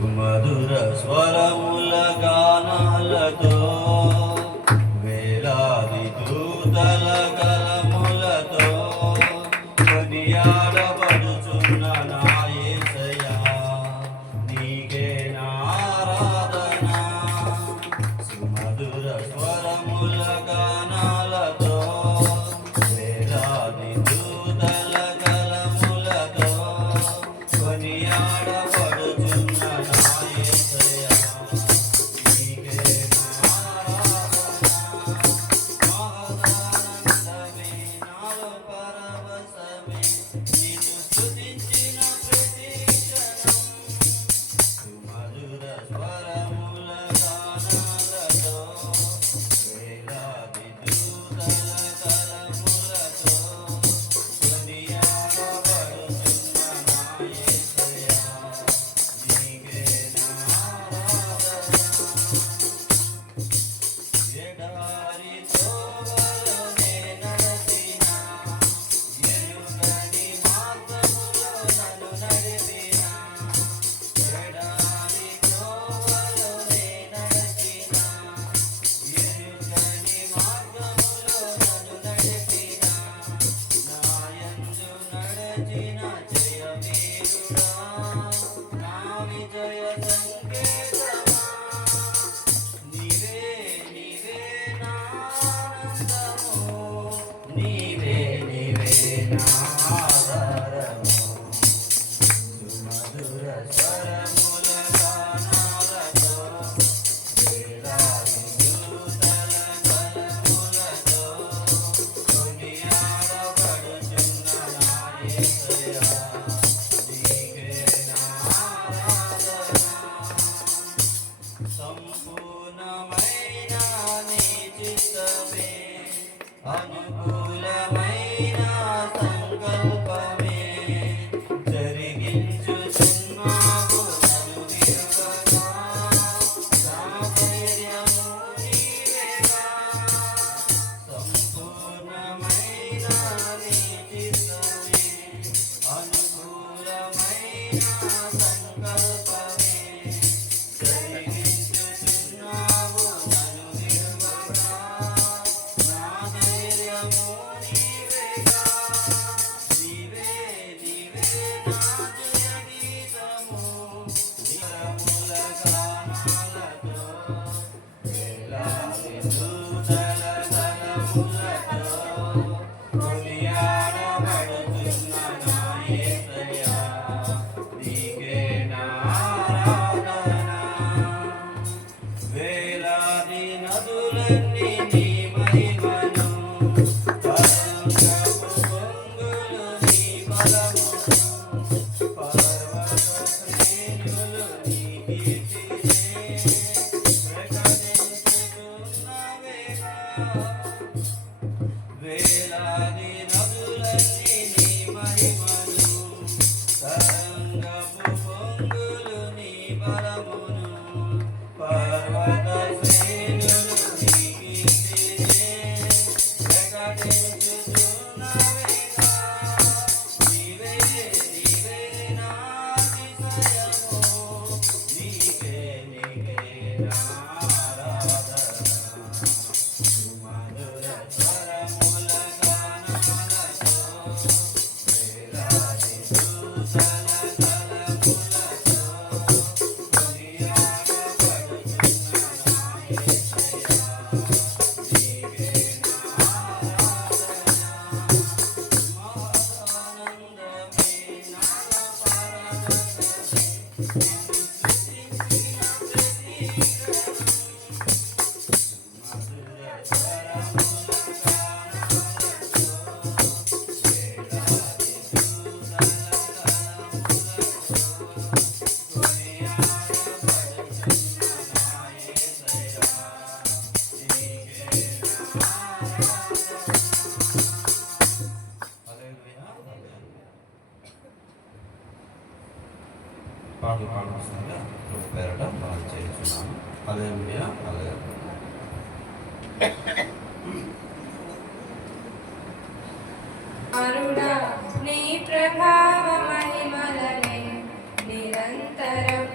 సుమధుర స్వరముల గానాలతో వేలాది దూతల కలములతో కొనియాడబడుచున్న నా యేసయ్యా నీకే నా ఆరాధన. సుమధుర స్వరముల గానాలతో వేలాది దూతల కలములతో కొనియాడబడుచున్న నా యేసయ్యా నీకే నా ఆరాధన. మహదానందమే నాలో పరవశమే నిన్ను స్తుతించిన ప్రతి క్షణం. సుమధుర స్వరముల గానాలతో వేలాది దూతల కలములతో కొనియాడబడుచున్న నా యేసయ్యా నీకే నా ఆరాధన. ఎడారి తోవలోనే నడచినా ఎరుగని మార్గములో నన్ను నడిపినా. ఎడారి తోవలోనే నడచినా ఎరుగని మార్గములో నన్ను నడిపినా. నాయందు నడచిన జయవీరుడా నా విజయ సంకేతమా. నీవే నీవే నా ఆనందము నీవే నీవే నా ఆధారము. సుమధుర స్వరముల గానాలతో వేలాది దూతల కలములతో కొనియాడబడుచున్న నా యేసయ్యా నీకే నా ఆరాధన. సంపూర్ణమైన నీ చిత్తమే అనుకూలమైన సంకల్పమే జరిగించుచున్నావు నన్ను విడువగా. నా ధైర్యము నీవేగా. సంపూర్ణమైన నీ చిత్తమే అనుకూలమైన సంకల్పమే జరిగించుచున్నావు నన్ను విడువగా. నా ధైర్యము నీవేగా. నీవే నీవే నా జయ గీతము. నిరముల గానాలతో వేలాది దూతల కలములతో కొనియాడబడుచున్న నా యేసయ్యా నీకే నా ఆరాధన. వేలాది నదులన్నీ నీ మహిమను తరంగపు పొంగులు నీ బలమును పర్వత శ్రేణులు నీ కీర్తినే ప్రకటించుచున్నవేగా. వేలాది నదులన్నీ నీ మహిమను తరంగపు పొంగులు నీ బలమును పర్వత శ్రేణులు నీ కీర్తినే ప్రకటించుచున్నవేగా. నీవే నీవే నా అతిశయము నీకే నీకే నా ఆరాధన. సుమధుర స్వరముల గానాలతో వేలాది దూతల కలములతో కొనియాడబడుచున్న నా యేసయ్యా నీకే నా ఆరాధన. మహదానందమే నాలో పరవశమే నిన్ను స్తుతించిన ప్రతి క్షణం. సుమధుర స్వరముల గానాలతో వేలాది దూతల కలములతో కొనియాడబడుచున్న నా యేసయ్యా నీకే నా ఆరాధన. హల్లెలూయా హల్లెలూయా. పాటలు పాడవలసిందిగా ప్రభు పేరట మనం చేస్తున్నాము. హల్లెలూయా హల్లెలూయా. అరుణా నీ ప్రభావ మహిమలనే నిరంతరం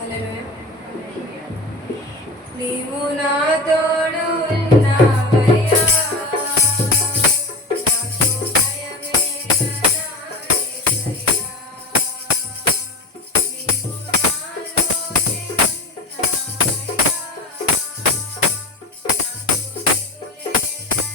హల్లెలూయా. నీవు నా తోడు ఉన్నావయ్యా, నాకు భయమేలా యేసయ్యా. నీవు నాలోనే ఉన్నావయ్యా, నాకు దిగులేలా యేసయ్యా.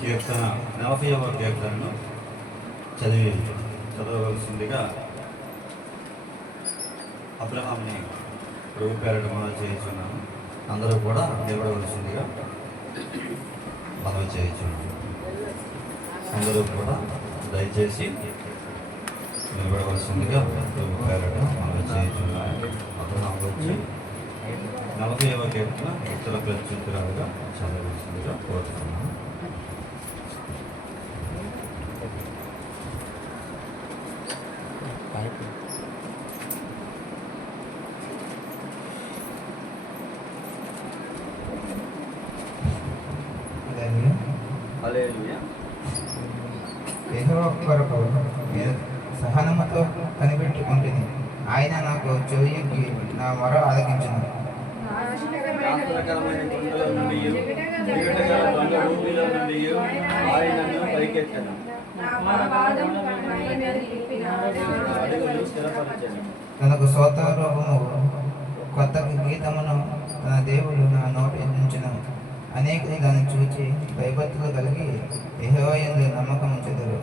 కీర్తన 40వ కీర్తనను చదవవలసిందిగా అబ్రహాంని ప్రభు పేరట మనం చేయించున్నాము. అందరూ కూడా నిలబడవలసిందిగా మనం చేయించున్నాము. అందరూ కూడా దయచేసి నిలబడవలసిందిగా ప్రభు పేరట మనం చేయించున్నాము. అబ్రహాం వచ్చి 40వ కీర్తన ఉత్తర ప్రత్యుత్తరాలుగా చదవవలసిందిగా కోరుతున్నాము. హల్లెలూయా. యెహోవా కొరకు నేను సహనముతో కనిపెట్టుకుంటుంది. ఆయన నాకు చెవియొగ్గి నా మొర ఆలకించును. నాశనకరమైన కుండల నుండి వికటగల బండ భూమిలో నుండి ఆయనను పైకెత్తను. అడుగులు స్థిరపరచెను. తనకు స్తోత్రరూపము కొత్త గీతమును తన దేవుడు నా నోటి ఉంచును. అనేకులు దాన్ని చూచి భయభక్తులు కలిగి యెహోవా యందు నమ్మకం ఉంచెదరు.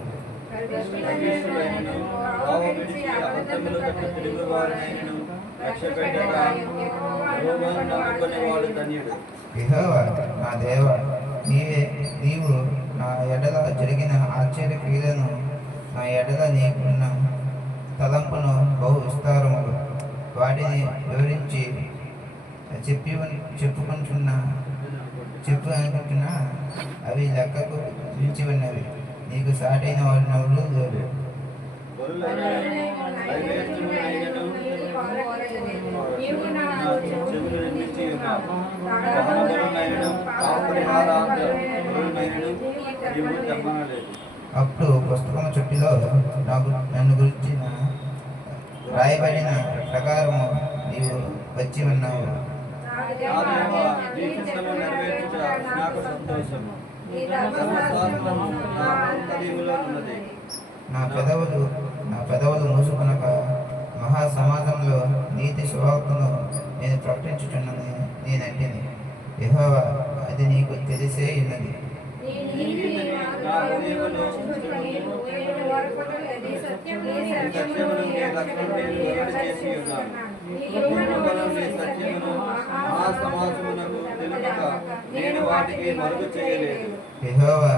సర్వేశ్వరుడైనను, భావ విడిచి అబద్ధములు తట్టు తిరుగువారినైనను రక్షపెట్టక యెహోవాను నమ్ముకొనేవాడు ధన్యుడు. యెహోవా నా దేవా, నీవు నా ఎడల జరిగిన ఆశ్చర్య క్రియలను, నా ఎడల నీకున్న తలంపును బహు విస్తారములు. వాటిని వివరించి అనుకుంటున్నా అవి లెక్కకు మించి ఉన్నవి. నీకు సాటైన వాడిని ఎవరు లేరు. అప్పుడు పుస్తకము చుట్టిలో నన్ను గురించిన రాయబడిన ప్రకారము నీవు వచ్చి ఉన్నావు. నా పెదవులు మూసుకొనక మహా సమాజంలో నీతి సువార్తను నేను ప్రకటించుచున్నది నేనంటిని. యెహోవా, అది నీకు తెలిసే ఉన్నది. యెహోవా,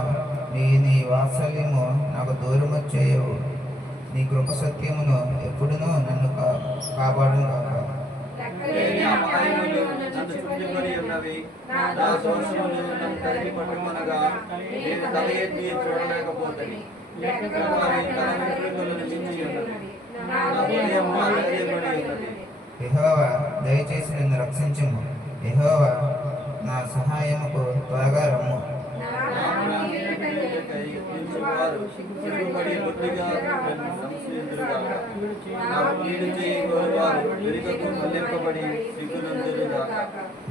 నీ వాత్సల్యము నాకు దూరము చేయవు. నీ కృప సత్యమును ఎప్పుడునూ నన్ను కాపాడును గాక. యెహోవా, దయచేసి నన్ను రక్షించుము. యెహోవా, నా సహాయముకు త్వరగా రమ్ము.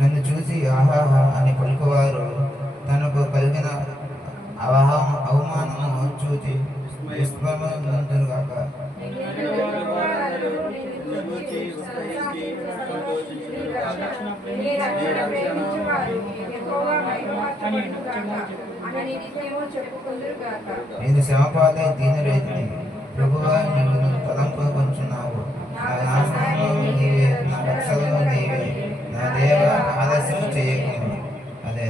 నన్ను చూసి ఆహాహా అని పలుకువారు తనకు కలిగిన అవమానము చూచి విస్మరించుగాక. నేను శ్రమపాలై దీనురైతిని. ప్రభువా, నీవు నన్ను తలంపుకొనుచున్నావు. నా నాశనంలో నీవే, నా రక్షణలో నీవే. నా దేవ, ఆలస్యం చేయకుము. అదే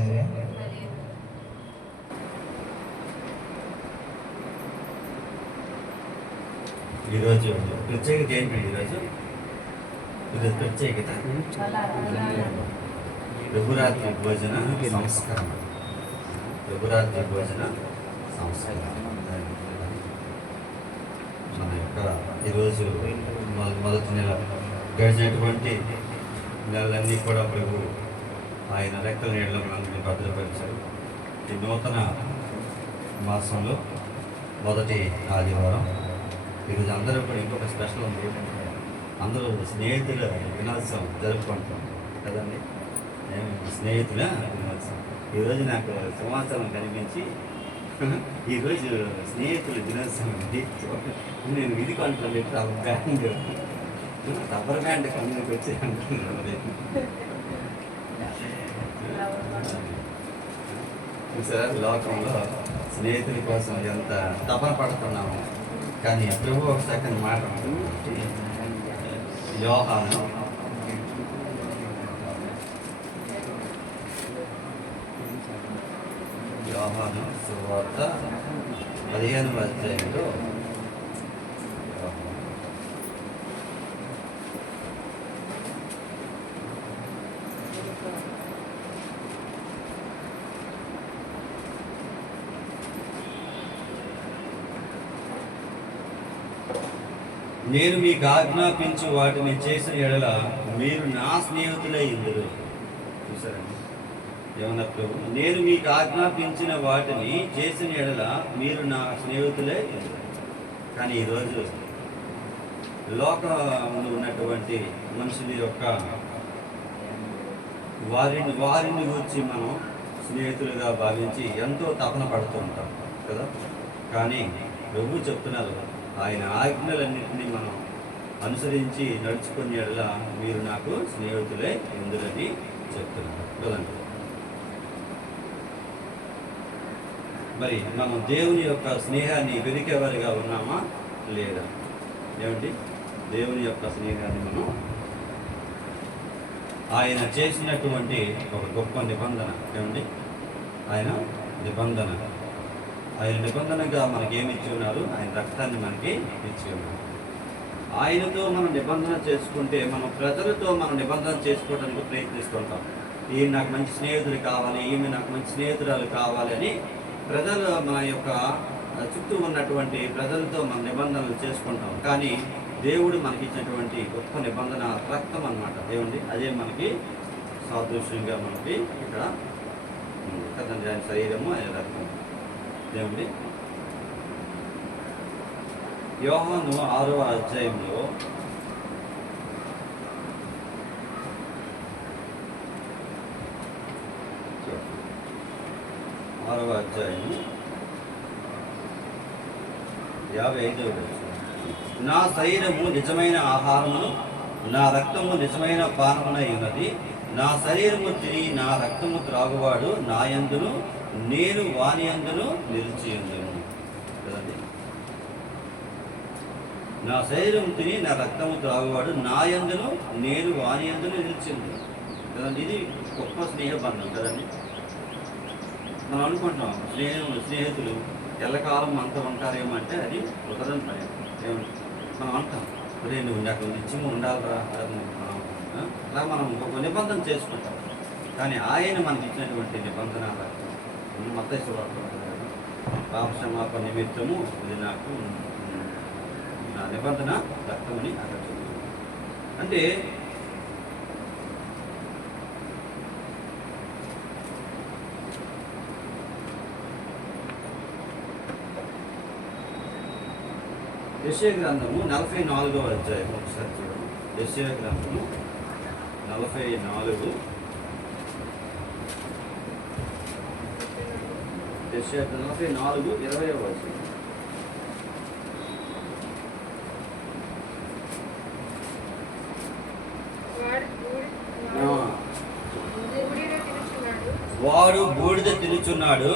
ఈరోజు ప్రత్యేకత ఏంటి? ఈరోజు ప్రత్యేకత రఘురాత్రి భోజన సంస్కరణ. రఘురాత్రి భోజన సంస్కరణ మన యొక్క ఈరోజు మొదటి నెల గడిచినటువంటి నెలలన్నీ కూడా ప్రభు ఆయన రెక్కల నీడలో మనందరినీ భద్రపరిచారు. ఈ నూతన మాసంలో మొదటి ఆదివారం. ఈరోజు అందరూ కూడా ఇంకొక స్పెషల్ ఉంది. అందరూ స్నేహితుల దినోత్సవం జరుపుకుంటాం కదండి. నేను స్నేహితుల దినోత్సవం ఈరోజు నాకు సంవత్సరం కనిపించి ఈరోజు స్నేహితుల దినోత్సవం ఉంది. నేను ఇది కొంటాను రబ్బర్ బ్యాండ్ కమ్యూనికి వచ్చి అంటున్నాను. చూసారా లోకంలో స్నేహితుల కోసం ఎంత తపన పడుతున్నాము. కానీ ప్రభు ఒక సెకండ్ మాట ఉంటుంది. యోహాను సువార్త 15వ అధ్యాయంలో నేను మీకు ఆజ్ఞాపించు వాటిని చేసిన ఎడల మీరు నా స్నేహితులై ఇందురు. చూసారండి ఏమన్నా ప్రభు, నేను మీకు ఆజ్ఞాపించిన వాటిని చేసిన ఎడల మీరు నా స్నేహితులే ఇందురు. కానీ ఈరోజు లోకంలో ఉన్నటువంటి మనుషుల యొక్క వారిని గురించి మనం స్నేహితులుగా భావించి ఎంతో తపన పడుతూ ఉంటాం కదా. కానీ ప్రభు చెప్తున్నారు, ఆయన ఆజ్ఞలన్నింటినీ మనం అనుసరించి నడుచుకునే ఎడల మీరు నాకు స్నేహితులే ఎందులని చెప్తున్నారు కదండి. మరి మనం దేవుని యొక్క స్నేహాన్ని వెదికేవారిగా ఉన్నామా లేదా? ఏమిటి దేవుని యొక్క స్నేహాన్ని మనం ఆయన చేసినటువంటి ఒక గొప్ప నిబంధన ఏమండి, ఆయన నిబంధనగా మనకి ఏమి ఇచ్చి ఉన్నారు? ఆయన రక్తాన్ని మనకి ఇచ్చి ఉన్నారు. ఆయనతో మనం నిబంధన చేసుకుంటే మనం ప్రజలతో మనం నిబంధన చేసుకోవడానికి ప్రయత్నిస్తుంటాం. ఈయన నాకు మంచి స్నేహితులు కావాలి, ఈమె నాకు మంచి స్నేహితురాలు కావాలి అని ప్రజలు మన యొక్క చుట్టూ ఉన్నటువంటి ప్రజలతో మనం నిబంధనలు చేసుకుంటాం. కానీ దేవుడు మనకి ఇచ్చినటువంటి గొప్ప నిబంధన రక్తం అన్నమాట. ఏమండి, అదే మనకి సాదృశ్యంగా మనకి ఇక్కడ కదండి, ఆయన శరీరము ఆయన రక్తం. ఏమండి, యోహాను 6వ అధ్యాయంలో 6వ అధ్యాయం 55వ వచనం. నా శరీరము నిజమైన ఆహారమును, నా రక్తము నిజమైన పానమునై ఉన్నది. నా శరీరము తిని నా రక్తము త్రాగువాడు నా యందును, నేను వాని యందును నిలిచి ఉందును. కదండి, నా శరీరం తిని నా రక్తము త్రాగువాడు నా యందును, నేను వాని యందును నిలిచి ఉందును. కదండి, ఇది గొప్ప స్నేహబంధం కదండి. మనం అనుకుంటున్నాం స్నేహితులు ఎల్లకాలం అంతా ఉంటారేమో అంటే అది కుదరని ప్రయత్నం. ఏమంటే మనం అంటాం, అదే నువ్వు నాకు నిత్యము ఉండాలిరా అలా మనం ఒక నిబంధన చేసుకుంటాం. కానీ ఆయన మనకి ఇచ్చినటువంటి నిబంధన మత్తయి సువార్త పాపక్షమాపణ నిమిత్తము ఇది నాకు నా నిబంధన రక్తమని అక్కడ చెప్తుంది. అంటే యెషయా గ్రంథము 44వ అధ్యాయం ఒకసారి చూడండి. యెషయా గ్రంథము 44, యెషయా 44, 20వ వచనం. వాడు బూడిద తినుచున్నాడు,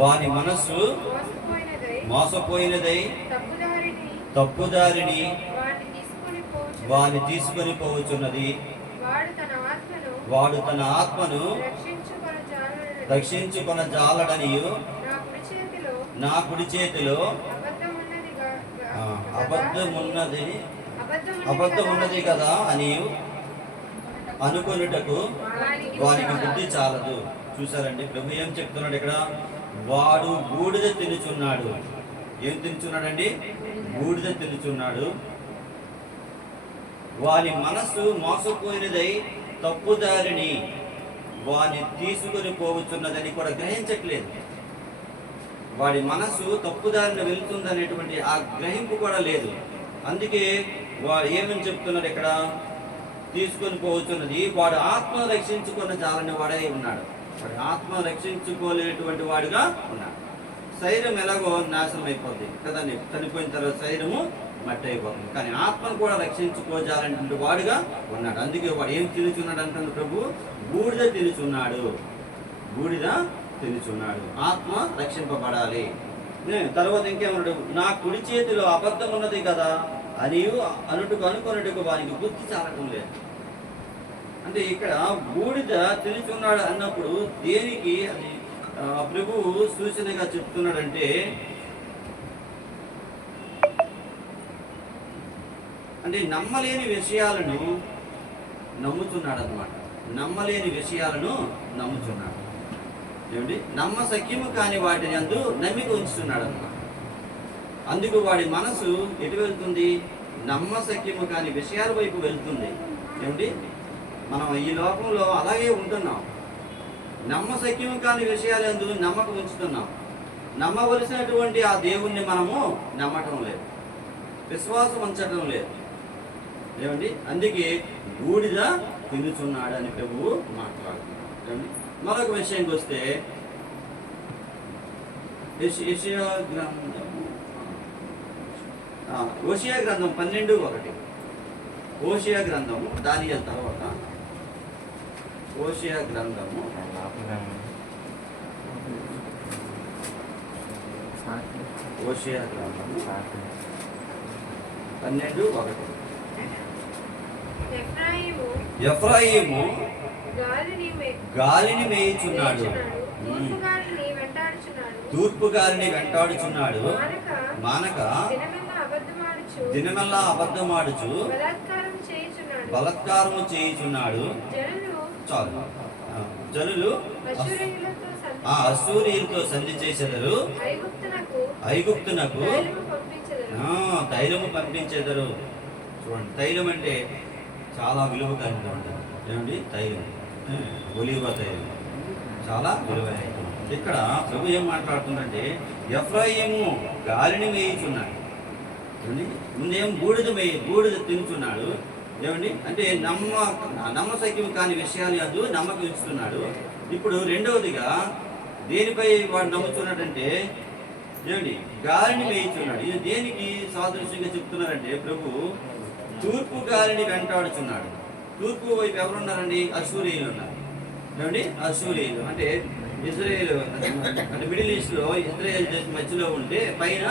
వాని మనస్సు మోసపోయినదై తప్పుదారిని వాని తీసుకొని పోవచ్చున్నది. వాడు తన ఆత్మను రక్షించుకొన జాలడనియు నా కుడి చేతిలో అబద్ధమున్నది కదా అని అనుకొనుటకు వానికి బుద్ధి చాలదు. చూసారండి, ప్రభు ఏం చెప్తున్నాడు ఇక్కడ? వాడు బూడిద తినుచున్నాడు. ఏం తినుచున్నాడండి? బూడిద తినుచున్నాడు. వాని మనస్సు మోసపోయినదై తప్పుదారిని వాని తీసుకొని పోవచ్చున్నదని కూడా గ్రహించట్లేదు. వాడి మనస్సు తప్పుదారిని వెళ్తుందనేటువంటి ఆ గ్రహింపు కూడా లేదు. అందుకే వాడు ఏమని చెప్తున్నాడు ఇక్కడ? తీసుకొని పోవచ్చున్నది. వాడు ఆత్మ రక్షించుకున్న జాలని వాడే ఉన్నాడు. వాడు ఆత్మ రక్షించుకోలేటువంటి వాడుగా ఉన్నాడు. శరీరం ఎలాగో నాశనం అయిపోద్ది కదండి, చనిపోయిన తర్వాత శరీరము మట్టి అయిపోతుంది. కానీ ఆత్మను కూడా రక్షించుకోజాలనేటువంటి వాడుగా ఉన్నాడు. అందుకే వాడు ఏం తినుచున్నాడు అంటున్నాడు ప్రభు? బూడిద తినుచున్నాడు. బూడిద తినుచున్నాడు. ఆత్మ రక్షింపబడాలి. తర్వాత ఇంకేమన్నాడు? నా కుడి చేతిలో అబద్ధం ఉన్నది కదా అని అనుకొనుటకు వారికి బుద్ధి చాలటం లేదు. అంటే ఇక్కడ బూడిద తినుచున్నాడు అన్నప్పుడు దేనికి అది ప్రభువు సూచనగా చెప్తున్నాడంటే, అంటే నమ్మలేని విషయాలను నమ్ముతున్నాడు అన్నమాట. నమ్మలేని విషయాలను నమ్ముతున్నాడు. ఏమిటి? నమ్మశక్యము కాని వాటిని అందు నమ్మిక ఉంచుతున్నాడు అన్నమాట. అందుకు వాడి మనసు ఎటు వెళ్తుంది? నమ్మశక్యము కాని విషయాల వైపు వెళ్తుంది. ఏమిటి? మనం ఈ లోకంలో అలాగే ఉంటున్నాం. నమ్మశక్యము కాని విషయాలందు నమ్మకం ఉంచుతున్నాం. నమ్మవలసినటువంటి ఆ దేవుణ్ణి మనము నమ్మటం లేదు, విశ్వాసం ఉంచటం లేదు. ఏమండి? అందుకే బూడిద తినుచున్నాడని ప్రభువు మాట్లాడుతున్నాడు. ఏమండి? మరొక విషయంకి వస్తే యెషయా గ్రంథం 12:1. హోషేయ గ్రంథము దానియేలు తర్వాత హోషేయ గ్రంథము 12:1. ఎఫ్రాయిము గాలిని మేయుచున్నాడు, తూర్పు గాలిని వెంటాడుచున్నాడు, మానక దినమెల్లా అబద్ధమాడుచు బలాత్కారము చేయుచున్నాడు. చాలు. జనులు అశ్షూరీయులతో సంధి చేసేదరు, ఐగుప్తునకు తైలము పంపించేదరు. చూడండి, తైలం అంటే చాలా విలువ కలిగి ఉంటుంది. ఏమండి? తైలం, ఒలీవ తైలం చాలా విలువైన. ఇక్కడ ప్రభు ఏం మాట్లాడుతుందంటే, ఎఫ్రాయిము గాలిని మేయుచున్నాడు. ముందేం బూడిద తినుచున్నాడు. ఏమండి? అంటే నమ్మశక్యం కాని విషయాలు అది నమ్మకం ఇస్తున్నాడు. ఇప్పుడు రెండవదిగా దేనిపై వాడు నమ్ముతున్నాడంటే, ఏమండి? గాలిని మేయుచున్నాడు. ఇది దేనికి సాదృశ్యంగా చెప్తున్నారంటే, ప్రభు తూర్పు గాలిని వెంటాడుచున్నాడు. తూర్పు వైపు ఎవరున్నారండి? అశ్షూరీయులు ఉన్నారు. ఏమండి? అశ్షూరీయులు అంటే ఇజ్రాయేల్, అంటే మిడిల్ ఈస్ట్లో ఇజ్రాయేల్ దేశం మధ్యలో ఉంటే పైన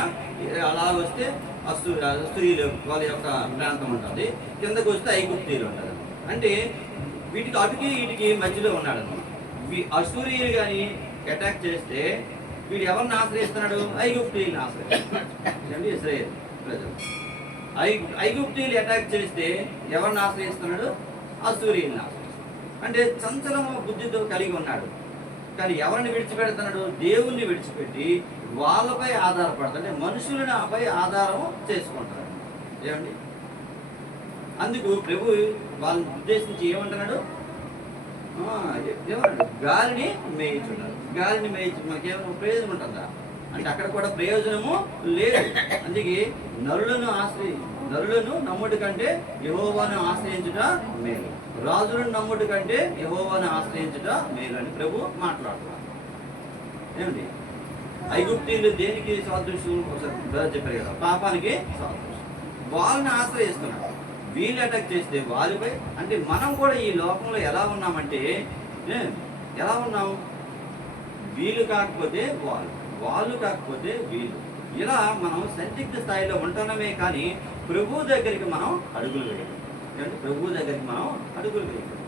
అలా వస్తే అశ్షూరీయులు వాళ్ళ యొక్క ప్రాంతం ఉంటుంది, కిందకు వస్తే ఐగుప్తీయులు ఉంటారు. అంటే వీటికి అటుకి ఇటుకి మధ్యలో ఉన్నాడు అన్నమాట. అశ్షూరీయులు కానీ అటాక్ చేస్తే వీడు ఎవరిని ఆశ్రయిస్తున్నాడు? ఐగుప్తీయుల్ని ఆశ్రయిస్తున్నాడు. ఇజ్రాయేల్ ప్రజలు ఐగుప్తీయులు అటాక్ చేస్తే ఎవరిని ఆశ్రయిస్తున్నాడు? అశ్షూరీయుల్ని ఆశ్రయిస్తున్నాడు. అంటే చంచలమ బుద్ధితో కలిగి ఉన్నాడు. కానీ ఎవరిని విడిచిపెడుతున్నాడు? దేవుణ్ణి విడిచిపెట్టి వాళ్ళపై ఆధారపడతాడు. అంటే మనుషులపై ఆధారం చేసుకుంటాడు. ఏమండి? అందుకు ప్రభు వాళ్ళని ఉద్దేశించి ఏమంటున్నాడు? ఏమన్నాడు? గాలిని మేయుచున్నాడు. గాలిని మేయించు మనకేమైనా ప్రయోజనం ఉంటుందా అంటే అక్కడ కూడా ప్రయోజనము లేదు. అందుకే నరులను నమ్ముడి కంటే యెహోవాను ఆశ్రయించుట మేలు, రాజులను నమ్ముడి కంటే యెహోవాను ఆశ్రయించుట మేలు అని ప్రభు మాట్లాడుతున్నారు. ఏమిటి? ఐగుప్తీయులు దేనికి సాదృశ్యం? ఒకసారి చెప్పారు కదా, పాపానికి సాదృశ్యం. వాళ్ళని ఆశ్రయిస్తున్నారు. వీళ్ళు అటాక్ చేస్తే వారిపై, అంటే మనం కూడా ఈ లోకంలో ఎలా ఉన్నామంటే, ఎలా ఉన్నాం? వీళ్ళు కాకపోతే వాళ్ళు కాకపోతే వీళ్ళు, ఇలా మనం సందిగ్ధ స్థాయిలో ఉంటున్నామే. కానీ ప్రభు దగ్గరికి మనం అడుగులు వేయడం. ప్రభు దగ్గరికి మనం అడుగులు వేయడం.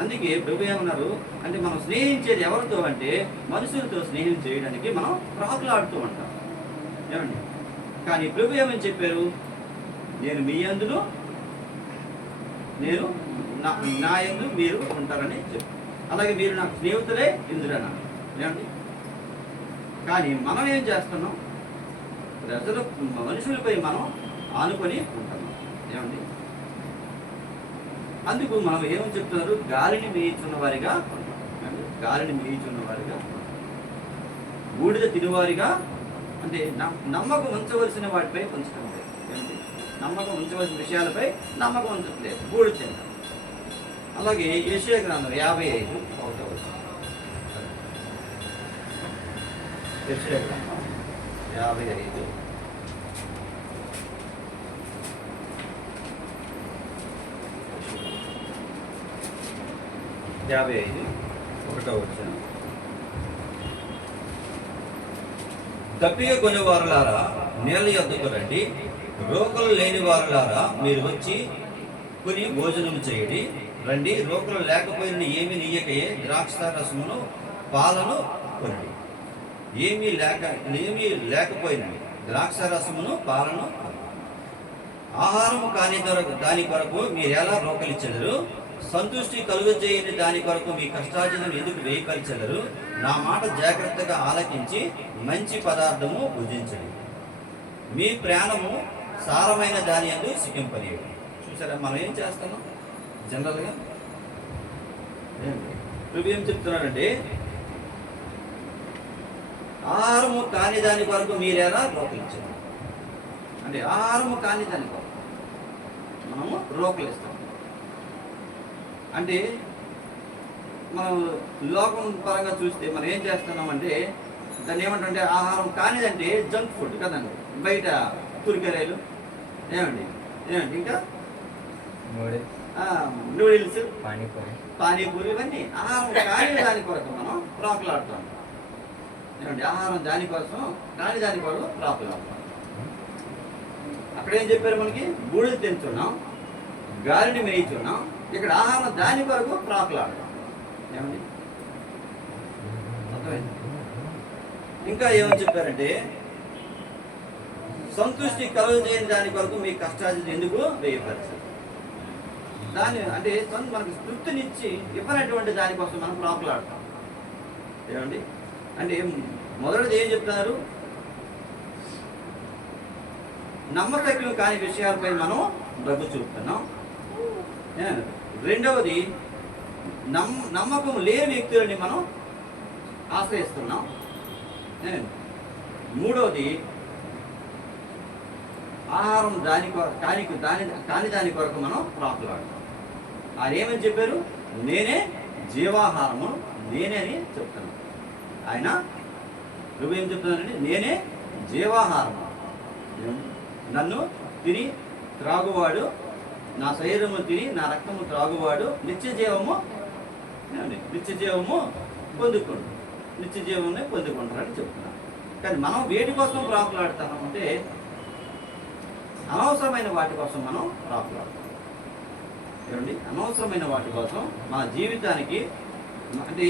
అందుకే ప్రభు ఏమన్నారు అంటే, మనం స్నేహించేది ఎవరితో అంటే మనుషులతో స్నేహం చేయడానికి మనం ప్రాకులాడుతూ ఉంటాం. ఏమండి? కానీ ప్రభు ఏమని చెప్పారు? నేను మీ యందును, నేను నా యందు మీరు ఉంటారని చెప్పారు. అలాగే మీరు నాకు స్నేహితులే ఇందురన్నా. ఏమండి? కానీ మనం ఏం చేస్తున్నాం? మనుషులపై మనం ఆనుకొని ఉంటున్నాం. ఏమండి? అందుకు మనం ఏమని చెప్తున్నారు? గాలిని మేయుచున్న వారిగా ఉంటాం. గాలిని మేయుచున్న వారిగా, బూడిద తినువారిగా, అంటే నమ్మకం ఉంచవలసిన వాటిపై ఉంచడం లేదు. ఏమండి? నమ్మకం ఉంచవలసిన విషయాలపై నమ్మకం ఉంచట్లేదు, బూడిద తింటాం. అలాగే యెషయా గ్రంథం 55 యెషయా గ్రంథం 55 1 ఒకటో వచ్చిన తప్పిక కొని వారులారా నీళ్ళ యొద్దకు రండి, రోకలు లేని వారులారా మీరు వచ్చి కొని భోజనం చేయడి. రండి, రోకలు లేకపోయిన ఏమి నీయకయే ద్రాక్ష రసమును పాలను కొనండి. ఏమీ లేకపోయినవి ద్రాక్ష రసమును పాలను ఆహారం కాని దాని కొరకు మీరు ఎలా రోకలిచ్చెదరు? సంతృష్టి కలుగజేయని దాని కొరకు మీ కష్టార్జితం ఎందుకు వేయపరిచెదరు? నా మాట జాగ్రత్తగా ఆలకించి మంచి పదార్థము భుజించండి. మీ ప్రాణము సారమైన దాని యందు సిక్కింపనీయడు. చూసారా, మనం ఏం చేస్తున్నాం జనరల్గా? ప్రభు ఏం చెప్తున్నాడంటే, ఆహారము కాని దాని కొరకు మీరేలా రోకలించారు అంటే ఆహారము కాని దాని కొరకు మనము రోకలిస్తాం. అంటే మనం లోకం పరంగా చూస్తే మనం ఏం చేస్తున్నామంటే దాన్ని ఏమంటే ఆహారం కానిదంటే జంక్ ఫుడ్ కదండి, బయట కురికరేలు ఏమండి ఇంకా నూడిల్స్, పానీపూరి, ఇవన్నీ ఆహారం కాని దాని కొరకు మనం ప్రాకులాడుతాం. ఏమండి, ఆహారం దానికోసం కాని దాని కొరకు ప్రాకులాడుతాం. అక్కడ ఏం చెప్పారు మనకి? బూడిద తింటున్నాం, గాలిని మేయిస్తున్నాం. ఇక్కడ ఆహారం దాని కొరకు ప్రాకులాడతాం. ఏమండి, అర్థమైంది? ఇంకా ఏమని చెప్పారంటే, సంతృష్టి కలుగజేయని దాని కొరకు మీ కష్టార్జితం ఎందుకు వేయపరచాలి? దాని అంటే మనకి తృప్తినిచ్చి ఇవ్వనటువంటి దానికోసం మనం ప్రాకులాడతాం. ఏమండి, అంటే మొదటిది ఏం చెప్తున్నారు? నమ్మకం కాని విషయాలపై మనం డబ్బు చూపుతున్నాం. రెండవది నమ్మకం లేని వ్యక్తులని మనం ఆశ్రయిస్తున్నాం. మూడవది ఆహారం కాని దాని కొరకు మనం ప్రాకులాడతాం. ఆయన ఏమని చెప్పారు? నేనే జీవాహారము, నేనే అని చెప్తున్నాను. ఆయన ప్రభు ఏం చెప్తున్నానండి? నేనే జీవాహారము, నన్ను తిని త్రాగువాడు, నా శరీరము తిని నా రక్తము త్రాగువాడు నిత్య జీవము పొందుకోండు, నిత్య జీవమునే పొందుకుంటారని చెప్తున్నాను. కానీ మనం వేటి కోసం ప్రాకులాడుతున్నాం అంటే అనవసరమైన వాటి కోసం మనం ప్రాకులాడుతాం. ఏమండి, అనవసరమైన వాటి కోసం మన జీవితానికి అంటే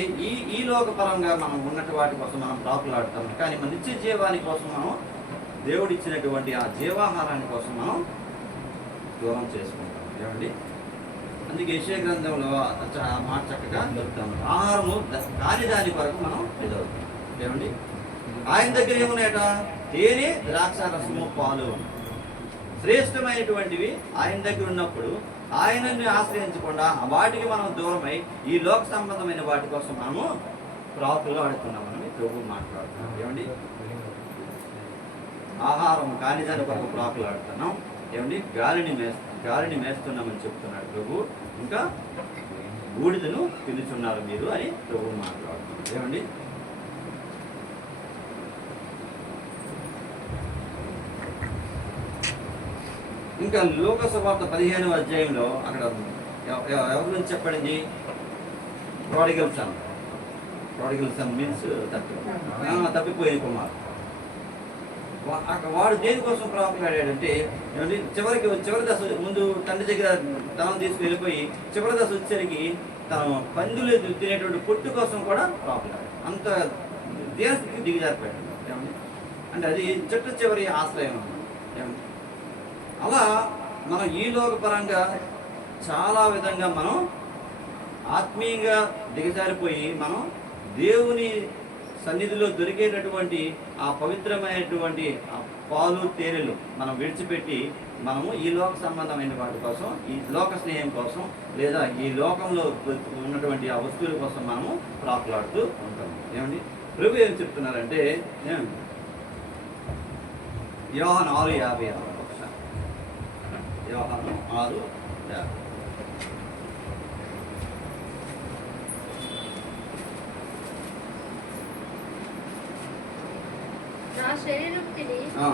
ఈ లోకపరంగా మనం ఉన్నటువంటి వాటి కోసం మనం ప్రాకులాడుతాం. కానీ మన నిత్య జీవాని కోసం మనం దేవుడిచ్చినటువంటి ఆ జీవాహారాన్ని కోసం మనం దూరం చేసుకుంటాం. ఏమండి, అందుకే యెషయా గ్రంథంలో ఆ మాట చక్కగా దొరుకుతాం. ఆహారము కాని దాని కొరకు మనం ఎదుగుతాం. ఏమండి, ఆయన దగ్గర ఏమున్నాయట? తేనె, ద్రాక్ష రసము, పాలు శ్రేష్టమైనటువంటివి ఆయన దగ్గర ఉన్నప్పుడు ఆయనని ఆశ్రయించకుండా వాటికి మనం దూరమై ఈ లోక సంబంధమైన వాటి కోసం మనము ప్రాకులాడుతున్నామని ప్రభు మాట్లాడుతున్నాం. ఏమండి, ఆహారం కాని దాని కొరకు ప్రాకులాడుతున్నాం. ఏమండి, గాలిని మేస్తున్నామని చెప్తున్నాడు ప్రభు. ఇంకా బూడిదను తినుచున్నారు మీరు అని ప్రభు మాట్లాడుతున్నాడు. ఏమండి, ఇంకా లోక సువార్త 15వ అధ్యాయంలో అక్కడ ఎవరి గురించి చెప్పబడింది? ప్రాడిగల్ సన్ మీన్స్ తప్పిపోయిన కుమార్. వాడు దేనికోసం ప్రాకులాడాడంటే, ఏమంటే చివరి దశ ముందు తండ్రి దగ్గర తనం తీసుకు వెళ్ళిపోయి చివరి దశ వచ్చేసరికి తను పందులు తినేటువంటి పొట్టు కోసం కూడా ప్రాకులాడాడు. అంత దేశస్థితికి దిగజారిపోయాడు. ఏమండి, అంటే అది చివరి ఆశ్రయం. ఏమండి, అలా మనం ఈ లోకపరంగా చాలా విధంగా మనం ఆత్మీయంగా దిగజారిపోయి మనం దేవుని సన్నిధిలో దొరికేటటువంటి ఆ పవిత్రమైనటువంటి ఆ పాలు తేనెలు మనం విడిచిపెట్టి మనము ఈ లోక సంబంధమైన వాటి కోసం, ఈ లోక స్నేహం కోసం, లేదా ఈ లోకంలో ఉన్నటువంటి ఆ వస్తువుల కోసం మనము ప్రాకులాడుతూ ఉంటాము. ఏమండి, ప్రభు ఏం చెప్తున్నారంటే, యోహాను 6:56 యోహాను 6:50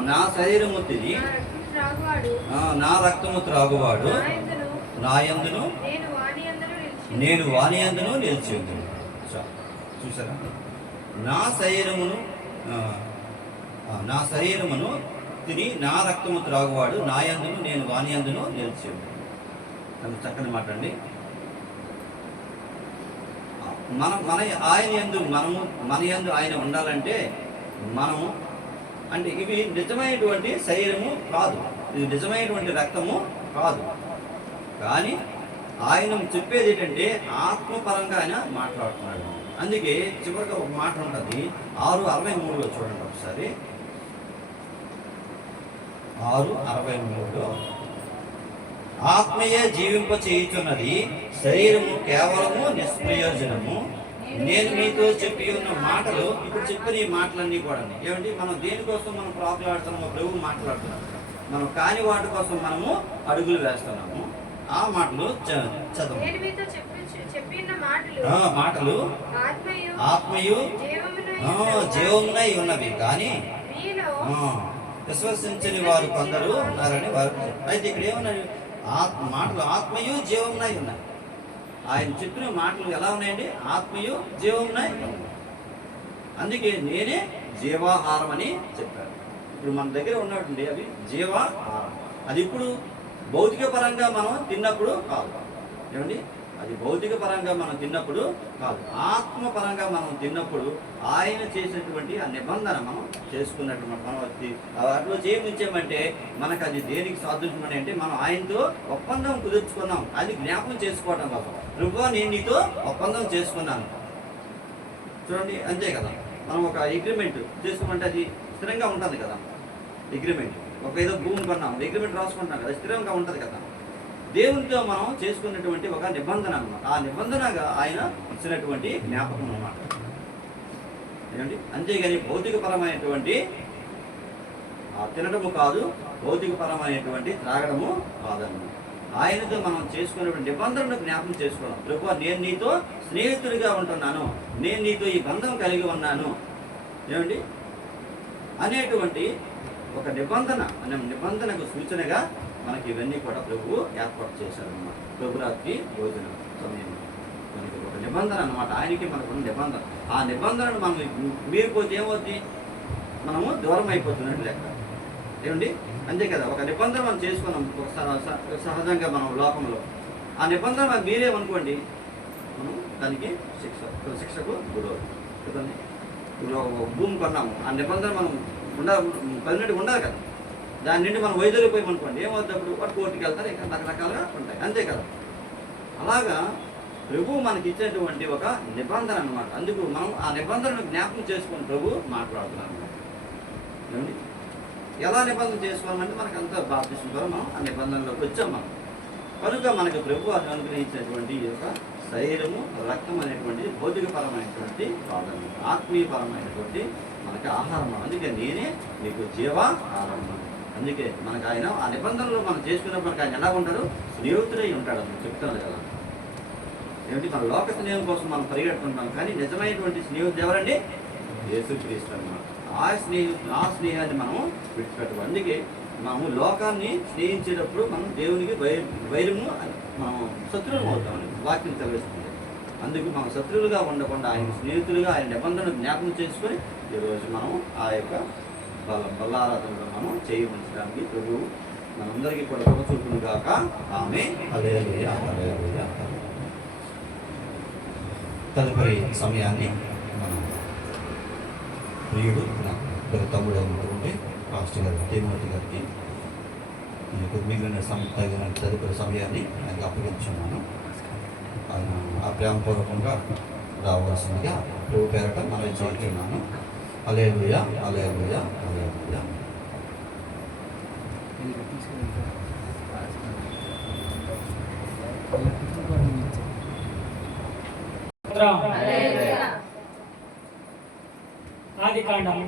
నా శరీరము తిని నా రక్తము త్రాగువాడు నా యందును నేను వాని యందును నిలిచి ఉందును. చూసారా? నా శరీరమును తిని నా రక్తము త్రాగువాడు నా యందును నేను వాని యందును నిలిచి అంత చక్కని మాట అండి. మన ఆయన యందు మన యందు ఆయన ఉండాలంటే మనము అంటే ఇవి నిజమైనటువంటి శరీరము కాదు, ఇది నిజమైనటువంటి రక్తము కాదు. కానీ ఆయన చెప్పేది ఏంటంటే ఆత్మపరంగా ఆయన మాట్లాడుతున్నాడు. అందుకే చివరిగా ఒక మాట ఉంటుంది 6:63 చూడండి ఒకసారి. 6:63 ఆత్మయే జీవింప చేయుచున్నది, శరీరము కేవలము నిష్ప్రయోజనము. నేను మీతో చెప్పి ఉన్న మాటలు, ఇప్పుడు చెప్పిన ఈ మాటలన్నీ కూడా ఏమండి, మనం దేనికోసం మనం ప్రాకులాడుతున్నామో ప్రభు మాట్లాడుతున్నాం. మనం కాని వాటి కోసం మనము అడుగులు వేస్తున్నాము. ఆ మాటలు చదవం. మాటలు ఆత్మయు జీవమునై ఉన్నవి కానీ విశ్వసించని వారు కొందరు ఉన్నారని వారు. అయితే ఇక్కడ ఏమన్నారు? మాటలు ఆత్మయు జీవమునై ఉన్నాయి. ఆయన చెప్పిన మాటలు ఎలా ఉన్నాయండి? ఆత్మయు జీవమునై ఉన్నాయి. అందుకే నేనే జీవాహారం అని చెప్పారు. ఇప్పుడు మన దగ్గర ఉన్నటువంటి అవి జీవాహారం. అది ఇప్పుడు భౌతిక పరంగా మనం తిన్నప్పుడు కాదు, ఏమండి, అది భౌతిక పరంగా మనం తిన్నప్పుడు కాదు, ఆత్మ పరంగా మనం తిన్నప్పుడు ఆయన చేసినటువంటి ఆ నిబంధన మనం చేసుకున్నటువంటి మనం అట్లా చేయముంచామంటే మనకు అది దేనికి సాదృశ్యమని అంటే మనం ఆయనతో ఒప్పందం కుదుర్చుకున్నాం. అది జ్ఞాపకం చేసుకోవడం కోసం. ప్రభువా నేను నీతో ఒప్పందం చేసుకున్నాను చూడండి, అంతే కదా. మనం ఒక అగ్రిమెంట్ చేసుకోమంటే అది స్థిరంగా ఉంటుంది కదా. అగ్రిమెంట్ ఒక ఏదో భూమి కొన్నాం, అగ్రిమెంట్ రాసుకుంటాం కదా, స్థిరంగా ఉంటుంది కదా. దేవునితో మనం చేసుకున్నటువంటి ఒక నిబంధన అన్నమాట. ఆ నిబంధనగా ఆయన ఇచ్చినటువంటి జ్ఞాపకం అన్నమాట, ఏమండి. అంతేగాని భౌతికపరమైనటువంటి తినడము కాదు, భౌతికపరమైనటువంటి త్రాగడము కాదన్నమాట. ఆయనతో మనం చేసుకున్నటువంటి నిబంధనను జ్ఞాపకం చేసుకోవడం. ప్రభువా నేను నీతో స్నేహితుడిగా ఉంటున్నాను, నేను నీతో ఈ బంధం కలిగి ఉన్నాను, ఏమండి అనేటువంటి ఒక నిబంధనకు సూచనగా మనకి ఇవన్నీ కూడా ప్రభువు ఏర్పాటు చేశారన్నమాట. ప్రభురాత్రి భోజనం సమయం మనకి ఒక నిబంధన అన్నమాట. ఆయనకి మనకు నిబంధన. ఆ నిబంధనను మనం మీరిపోతే ఏమవుతుంది? మనము దూరం అయిపోతున్నట్టు లెక్క, ఏమండి. అంతే కదా. ఒక నిబంధన మనం చేసుకున్నాం సహజంగా మనం లోకంలో. ఆ నిబంధన మనం మీరేమనుకోండి, మనం దానికి శిక్షకు గురవుతుంది కదండి. ఇప్పుడు భూమి కొన్నాము, ఆ నిబంధన మనం కలిగినట్టు ఉండాలి కదా. దాని నుండి మనం వైదొలిపోయామనుకోండి ఏమవుతుంది? అప్పుడు వాడు కోర్టుకి వెళ్తారు, ఇంకా రకరకాలుగా ఉంటాయి, అంతే కదా. అలాగా ప్రభు మనకి ఇచ్చేటువంటి ఒక నిబంధన అన్నమాట. అందుకు మనం ఆ నిబంధనను జ్ఞాపకం చేసుకుని ప్రభు మాట్లాడుతున్నాం అన్నమాట, ఏమండి. ఎలా నిబంధన చేసుకోవాలంటే మనకు అంత బాప్తిస్మం ద్వారా మనం ఆ నిబంధనలోకి వచ్చాం మనం. కనుక మనకు ప్రభు అనుగ్రహించినటువంటి ఈ యొక్క శరీరము రక్తం అనేటువంటి భౌతికపరమైనటువంటి కారణం, ఆత్మీయపరమైనటువంటి మనకి ఆహారం. అందుకే నేనే మీకు జీవాహారం. అందుకే మనకు ఆయన ఆ నిబంధనలు మనం చేసుకున్నప్పుడు మనకు ఆయన ఎలా ఉంటాడు? స్నేహితుడై ఉంటాడు అని చెప్తాను కదా, ఏమిటి. మన లోక స్నేహం కోసం మనం పరిగెడుతుంటాం, కానీ నిజమైనటువంటి స్నేహితుడు ఎవరండి? యేసుక్రీస్తు అన్నమాట. ఆ స్నేహాన్ని మనం విడిచిపెట్టము. అందుకే మనము లోకాన్ని స్నేహించేటప్పుడు మనం దేవునికి వైరము మనం శత్రువులు అవుతామని వాక్యం తెలియజేస్తుంది. అందుకు మనం శత్రువులుగా ఉండకుండా ఆయన స్నేహితులుగా ఆయన నిబంధనలు జ్ఞాపకం చేసుకొని ఈరోజు మనం ఆ యొక్క బల్లారాధనలో మనం చేయవలసడానికి ప్రభువు మనందరికీ కూడా కృప చూపును గాక. ఆమేన్. హల్లెలూయా, హల్లెలూయా. తదుపరి సమయాన్ని మనం ప్రియుడు నా తమ్ముడు అయినటువంటి పాస్టర్ గారు తిరుమతి గారికి మిగిలిన తదుపరి సమయాన్ని నాకు అప్పగించున్నాను. ఆయన ఆ ప్రేమపూర్వకంగా రావాల్సిందిగా ప్రభు పేరట మనం చేస్తున్నాను. హల్లెలూయా, హల్లెలూయా, హల్లెలూయా. ఆదికాండం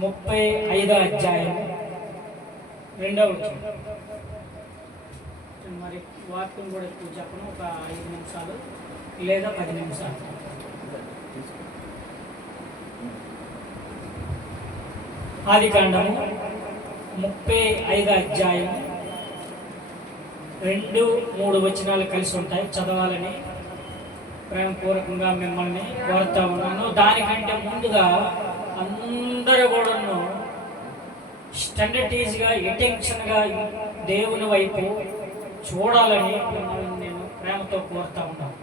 35వ అధ్యాయం 2వ వచనం. మరి వాక్యం కూడా ఎక్కువ చెప్పను, ఒక 5 నిమిషాలు లేదా 10 నిమిషాలు. ఆదికాండము 35వ అధ్యాయం 2, 3 వచనాలు కలిసి ఉంటాయి, చదవాలని ప్రేమపూర్వకంగా మిమ్మల్ని కోరుతా ఉన్నాను. దానికంటే ముందుగా అందరూ కూడాను స్టెండర్టీజ్గా అటెన్షన్గా దేవుని వైపు చూడాలని మిమ్మల్ని నేను ప్రేమతో కోరుతా ఉన్నాను.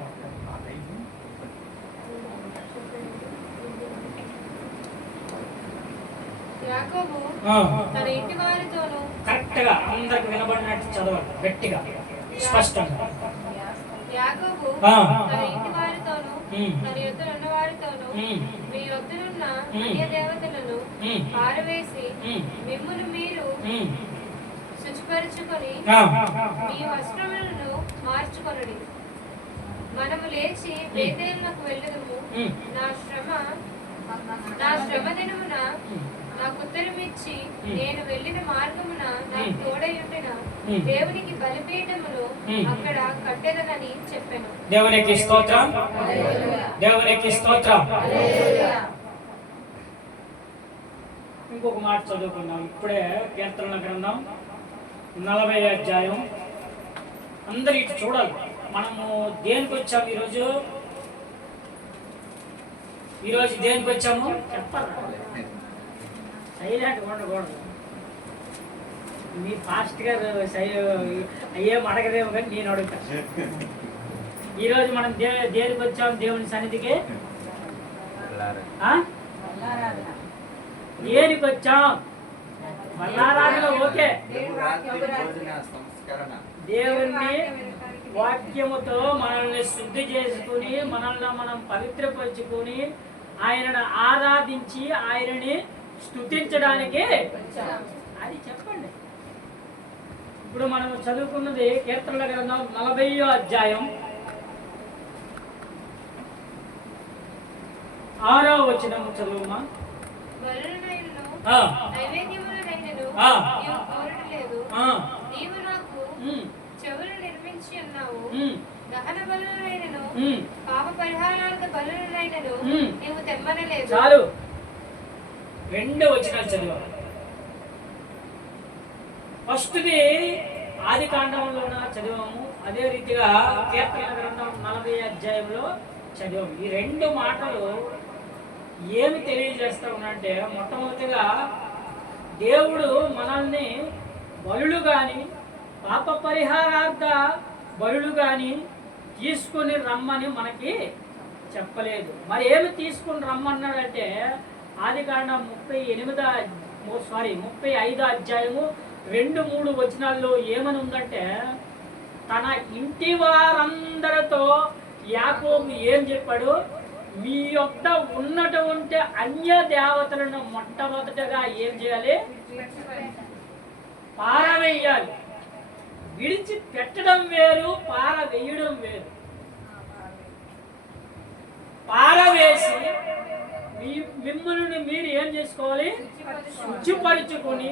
యాకోబు తన ఇంటి వారితోనూ కరెక్ట్గా అందరికి వినబడినట్టు చదవాలి, గట్టిగా స్పష్టంగా. యాకోబు ఆ. తన ఇంటి వారితోనూ తన యొద్దనున్న వారితోనూ మీ యొద్దనున్న అన్య దేవతలను పారవేసి మిమ్మును మీరు శుచిపరచుకొని మీ వస్త్రములను మార్చుకొనుడి. మనము లేచి బేతేలునకు వెళ్ళుదుము. నా శ్రమ దినమున నాకు ఉత్తరమిచ్చి నేను వెళ్ళిన మార్గమున నాకు తోడయుండిన దేవునికి బలిపీఠములు అక్కడ కట్టెదనని చెప్పాను. దేవునికి స్తోత్రం, దేవునికి స్తోత్రం. ఇంకొక మాట చదువుకున్నాం ఇప్పుడే, కీర్తనల గ్రంథం 40వ అధ్యాయం. అందరు ఇటు చూడాలి. మనము దేనికి వచ్చాము ఈరోజు? ఈరోజు దేనికి వచ్చాము చెప్పాలి. సైలెంట్ ఉండకూడదు. మీ ఫాస్ట్ గారు అయ్యేం అడగదేమో కానీ నేను అడుగుతాను. ఈరోజు మనం దేనికి వచ్చాము? దేవుని సన్నిధికి. దేనికి వచ్చాం? మల్లారాధన. ఓకే, దేవుణ్ణి వాక్యముతో మనల్ని శుద్ధి చేసుకుని మనల్ని మనం పవిత్రపరుచుకుని ఆయనను ఆరాధించి ఆయనని స్తుతించడానికి అది చెప్పండి. ఇప్పుడు మనం చదువుకున్నది కీర్తనల గ్రంథం 40వ అధ్యాయం 6వ వచనం చదువుమా. నీవు నాకు చెవులు నిర్మించి ఉన్నావు. దహన బలులైనను పాప పరిహారాలకు బలులైనను నీవు తెమ్మనలేదు. చాలు, 2 వచనాలు చదివాము. ఫస్ట్ది ఆది కాండంలోన చదివాము, అదే రీతిగా కీర్తన గ్రంథం 40వ అధ్యాయంలో చదివాము. ఈ 2 మాటలు ఏమి తెలియజేస్తా ఉన్నాయంటే, మొట్టమొదటిగా దేవుడు మనల్ని బలులు కానీ పాప పరిహారార్థ బలులు కానీ తీసుకొని రమ్మని మనకి చెప్పలేదు. మరి ఏమి తీసుకుని రమ్మన్నాడంటే, ఆది కాండం 35వ అధ్యాయము 2-3 వచనాల్లో ఏమని ఉందంటే, తన ఇంటి వారందరితో యాకోబు ఏం చెప్పాడు? మీ యొద్ద ఉన్నటువంటి అన్య దేవతలను మొట్టమొదటగా ఏం చేయాలి? పారవేయాలి. విడిచి పెట్టడం వేరు, పారవేయడం వేరు. పారవేసి మిమ్మల్ని మీరు ఏం చేసుకోవాలి? శుచిపరుచుకొని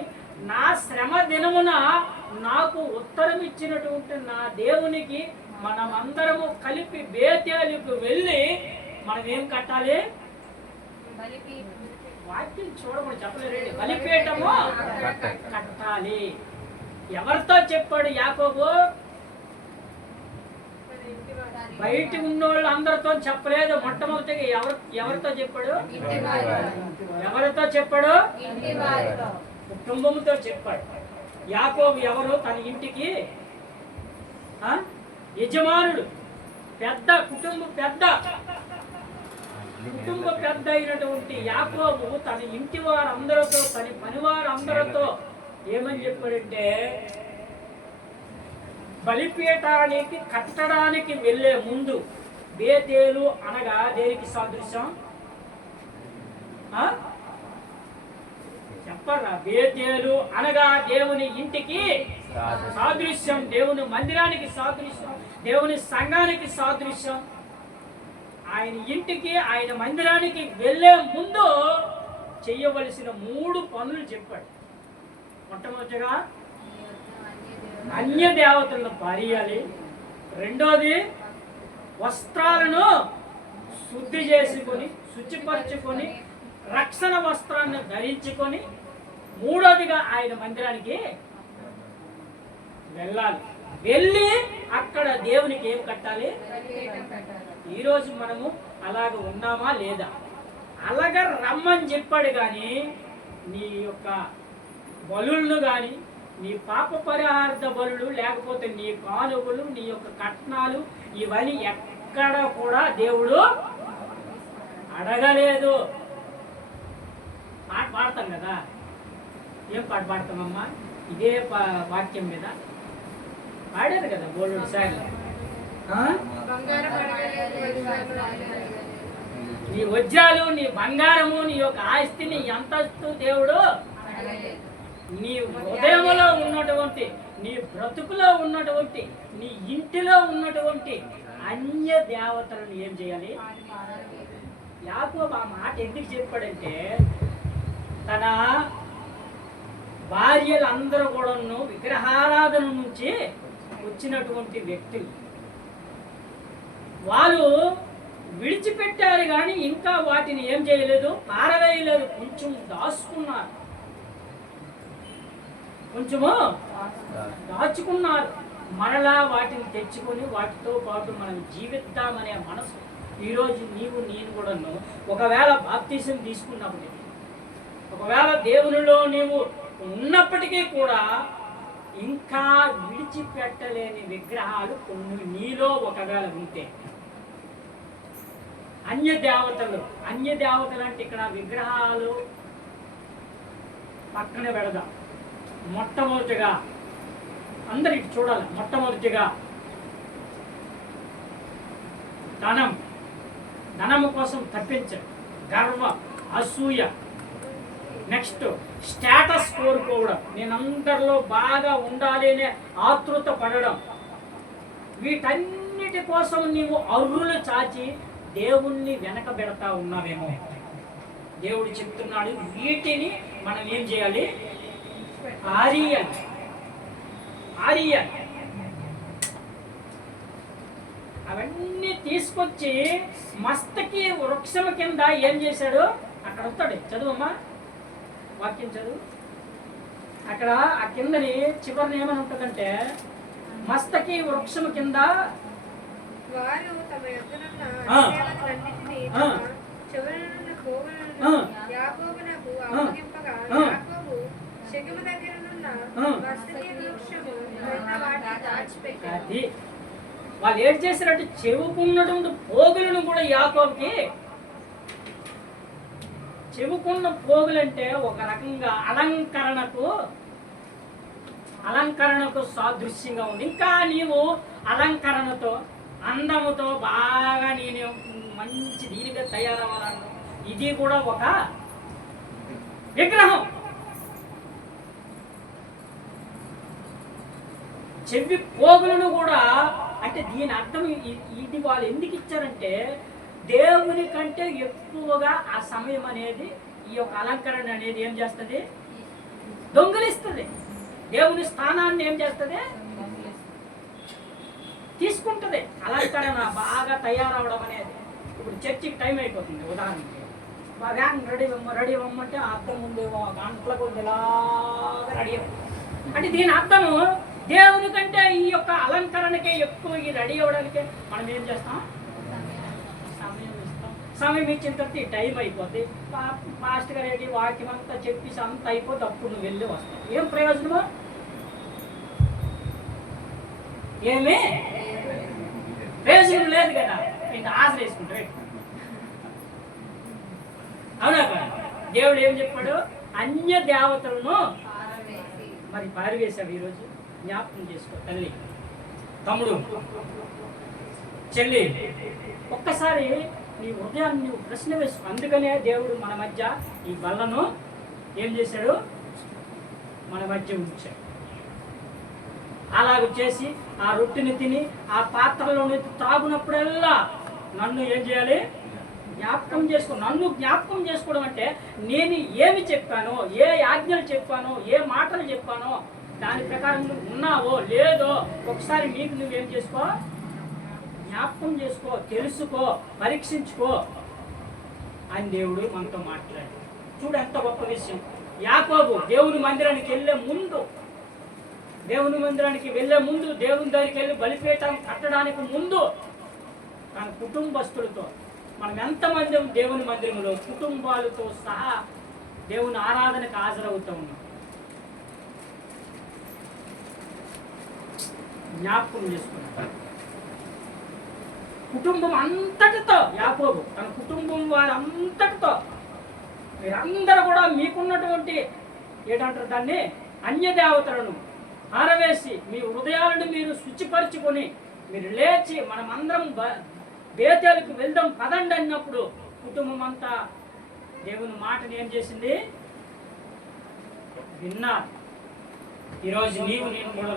నా శ్రమ దినమున నాకు ఉత్తరం ఇచ్చినటువంటి నా దేవునికి మనమందరము కలిపి బేతేలుకు వెళ్ళి మనం ఏం కట్టాలి? వాక్యం చూడమని చెప్పలేదు. బలిపీఠము కట్టాలి. ఎవరితో చెప్పాడు యాకోబు? బయట ఉన్నోళ్ళు అందరితో చెప్పలేదు. మొట్టమొదటిగా ఎవరితో చెప్పాడు? ఎవరితో చెప్పాడు? కుటుంబంతో చెప్పాడు. యాకోబు ఎవరు? తన ఇంటికి యజమానుడు, పెద్ద కుటుంబ పెద్ద అయినటువంటి యాకోబు తన ఇంటి వారందరితో, తన పనివారందరితో ఏమని చెప్పాడంటే, బలిపీఠానికి కట్టడానికి వెళ్ళే ముందు బేతేలు అనగా దేనికి సాదృశ్యం చెప్పరా? బేతేలు అనగా దేవుని ఇంటికి సాదృశ్యం, దేవుని మందిరానికి సాదృశ్యం, దేవుని సంఘానికి సాదృశ్యం. ఆయన ఇంటికి, ఆయన మందిరానికి వెళ్ళే ముందు చెయ్యవలసిన 3 పనులు చెప్పాడు. మొట్టమొదటిగా అన్య దేవతలను పారేయాలి. రెండోది వస్త్రాలను శుద్ధి చేసుకొని శుచిపరచుకొని రక్షణ వస్త్రాన్ని ధరించుకొని, మూడోదిగా ఆయన మందిరానికి వెళ్ళాలి. వెళ్ళి అక్కడ దేవునికి ఏం కట్టాలి? ఈరోజు మనము అలాగ ఉన్నామా లేదా? అలాగ రమ్మని చెప్పాడు, కానీ నీ యొక్క బలులను కానీ, నీ పాప పరిహార్థ బలులు, లేకపోతే నీ కానుకలు, నీ యొక్క కట్నాలు, ఇవన్నీ ఎక్కడ కూడా దేవుడు అడగలేదు. పాట పాడతాం కదా, ఏం పాట పాడతామమ్మా? ఇదే వాక్యం మీద పాడారు కదా బోల్డ్ సార్లు. బంగారం అడగలేదు, వజ్రాలు అడగలేదు. నీ వజ్రాలు, నీ బంగారము, నీ యొక్క ఆస్తి, నీ అంతస్తు దేవుడు నీ హృదయంలో ఉన్నటువంటి, నీ బ్రతుకులో ఉన్నటువంటి, నీ ఇంటిలో ఉన్నటువంటి అన్య దేవతలను ఏం చేయాలి? యాకోబు ఆ మాట ఎందుకు చెప్పాడంటే, తన భార్యలందరూ కూడాను విగ్రహారాధన నుంచి వచ్చినటువంటి వ్యక్తులు, వాళ్ళు విడిచిపెట్టారు కానీ ఇంకా వాటిని ఏం చేయలేదు, పారవేయలేదు, కొంచెం దాచుకున్నారు, కొంచెము దాచుకున్నారు. మరలా వాటిని తెచ్చుకొని వాటితో పాటు మనం జీవిద్దామనే మనసు ఈరోజు నీవు నేను కూడాను, ఒకవేళ బాప్తిసం తీసుకున్నప్పుడు, ఒకవేళ దేవునిలో నీవు ఉన్నప్పటికీ కూడా ఇంకా విడిచిపెట్టలేని విగ్రహాలు కొన్ని నీలో ఒకవేళ ఉంటే, అన్య దేవతలు అంటే ఇక్కడ విగ్రహాలు పక్కన పెడదాం. మొట్టమొదటిగా అందరికి చూడాలి, మొట్టమొదటిగా ధనము కోసం తప్పించడం, గర్వ, అసూయ, నెక్స్ట్ స్టేటస్ కోరుకోవడం, నేను అందరిలో బాగా ఉండాలి అనే ఆతృత పడడం, వీటన్నిటి కోసం నీవు అర్రులు చాచి దేవుణ్ణి వెనక పెడతా ఉన్నావేమో. దేవుడు చెప్తున్నాడు, వీటిని మనం ఏం చేయాలి? ఆరియాలి. అవన్నీ తీసుకొచ్చి మస్తకి వృక్షం కింద ఏం చేశాడు? అక్కడ వస్తాడు, చదువమ్మా వాక్యం చదువు. అక్కడ ఆ కిందని చివరిని ఏమని ఉంటుందంటే, మస్తకి వృక్షం కింద వారు తమ యొద్దనున్న దేవతలన్నిటినీ తమ చెవులనున్న పోగులను యాకోబునకు అప్పగింపగా, యాకోబు షెకెము దగ్గరనున్న మస్తకి వృక్షము క్రింద వాటిని దాచిపెట్టాడు. అది వాళ్ళు ఏం చేశారంటే, చెవుకున్నటువంటి పోగులను కూడా యాకోబుకి, చెవుకున్న పోగులంటే ఒక రకంగా అలంకరణకు సాదృశ్యంగా ఉంది. ఇంకా నీవు అలంకరణతో, అందముతో బాగా నేను మంచి దీనిగా తయారవ్వాలను, ఇది కూడా ఒక విగ్రహం. చెవి పోగులను కూడా, అంటే దీని అర్థం ఇది వాళ్ళు ఎందుకు ఇచ్చారంటే, దేవుని కంటే ఎక్కువగా ఆ సమయం అనేది, ఈ యొక్క అలంకరణ అనేది ఏం చేస్తుంది? దొంగిలిస్తుంది. దేవుని స్థానాన్ని ఏం చేస్తుంది? తీసుకుంటుంది. అలంకరణ బాగా తయారవడం అనేది. ఇప్పుడు చర్చికి టైం అయిపోతుంది, ఉదాహరణకి బాగా రెడీ అవ్వమంటే అర్థం ముందు గంటల కొద్ది ఇలాగా రెడీ అవ్వం. అంటే దీని అర్థము, దేవుని కంటే ఈ యొక్క అలంకరణకే ఎక్కువ, ఈ రెడీ అవ్వడానికే మనం ఏం చేస్తాం? సమయం ఇస్తాం. సమయం ఇచ్చిన తర్వాత ఈ టైం అయిపోద్ది, ఫాస్ట్గా రెడీ వాక్యం అంతా చెప్పేసి అంత అయిపోతే అప్పుడు నువ్వు వెళ్ళి వస్తావు. ఏం ప్రయోజనము? ఏమీ ప్రయోజనం లేదు కదా. ఇంత ఆశ వేసుకుంటారు. అవునా కదా? దేవుడు ఏం చెప్పాడు? అన్య దేవతలను మరి పారివేశాడు. ఈరోజు జ్ఞాపకం చేసుకో తల్లి, తమ్ముడు, చెల్లి, ఒక్కసారి నీ హృదయాన్ని నువ్వు ప్రశ్న వేసుకో. అందుకనే దేవుడు మన మధ్య ఈ బల్లను ఏం చేశాడు? మన మధ్య ఉంచాడు. అలాగ చేసి ఆ రొట్టెని తిని ఆ పాత్రలోని తాగునప్పుడల్లా నన్ను ఏం చేయాలి? జ్ఞాపకం చేసుకో. నన్ను జ్ఞాపకం చేసుకోవడం అంటే నేను ఏమి చెప్పానో, ఏ ఆజ్ఞలు చెప్పానో, ఏ మాటలు చెప్పానో దాని ప్రకారం నువ్వు ఉన్నావో లేదో ఒకసారి నీకు నువ్వేం చేసుకో, జ్ఞాపకం చేసుకో, తెలుసుకో, పరీక్షించుకో అని దేవుడు మనతో మాట్లాడు. చూడు ఎంత గొప్ప విషయం. యాకోబు దేవుని మందిరానికి వెళ్ళే ముందు, దేవుని దగ్గరికి వెళ్ళి బలిపీఠం కట్టడానికి ముందు తన కుటుంబస్తులతో. మనం ఎంతమంది దేవుని మందిరంలో కుటుంబాలతో సహా దేవుని ఆరాధనకు హాజరవుతూ ఉన్నాం. జ్ఞాపకం చేసుకున్నాం. కుటుంబం అంతటితో, యాకోబు తన కుటుంబం వారంతటితో, మీరందరూ కూడా మీకున్నటువంటి ఏంటంటారు దాన్ని, అన్యదేవతలను ఆరవేసి మీ హృదయాలను మీరు శుచిపరుచుకొని మీరు లేచి మనమందరం బేతేలుకు వెళ్దాం పదండి అన్నప్పుడు కుటుంబం అంతా దేవుని మాటని ఏం చేసింది, విన్నారు. ఈరోజు నీవు నేను కూడా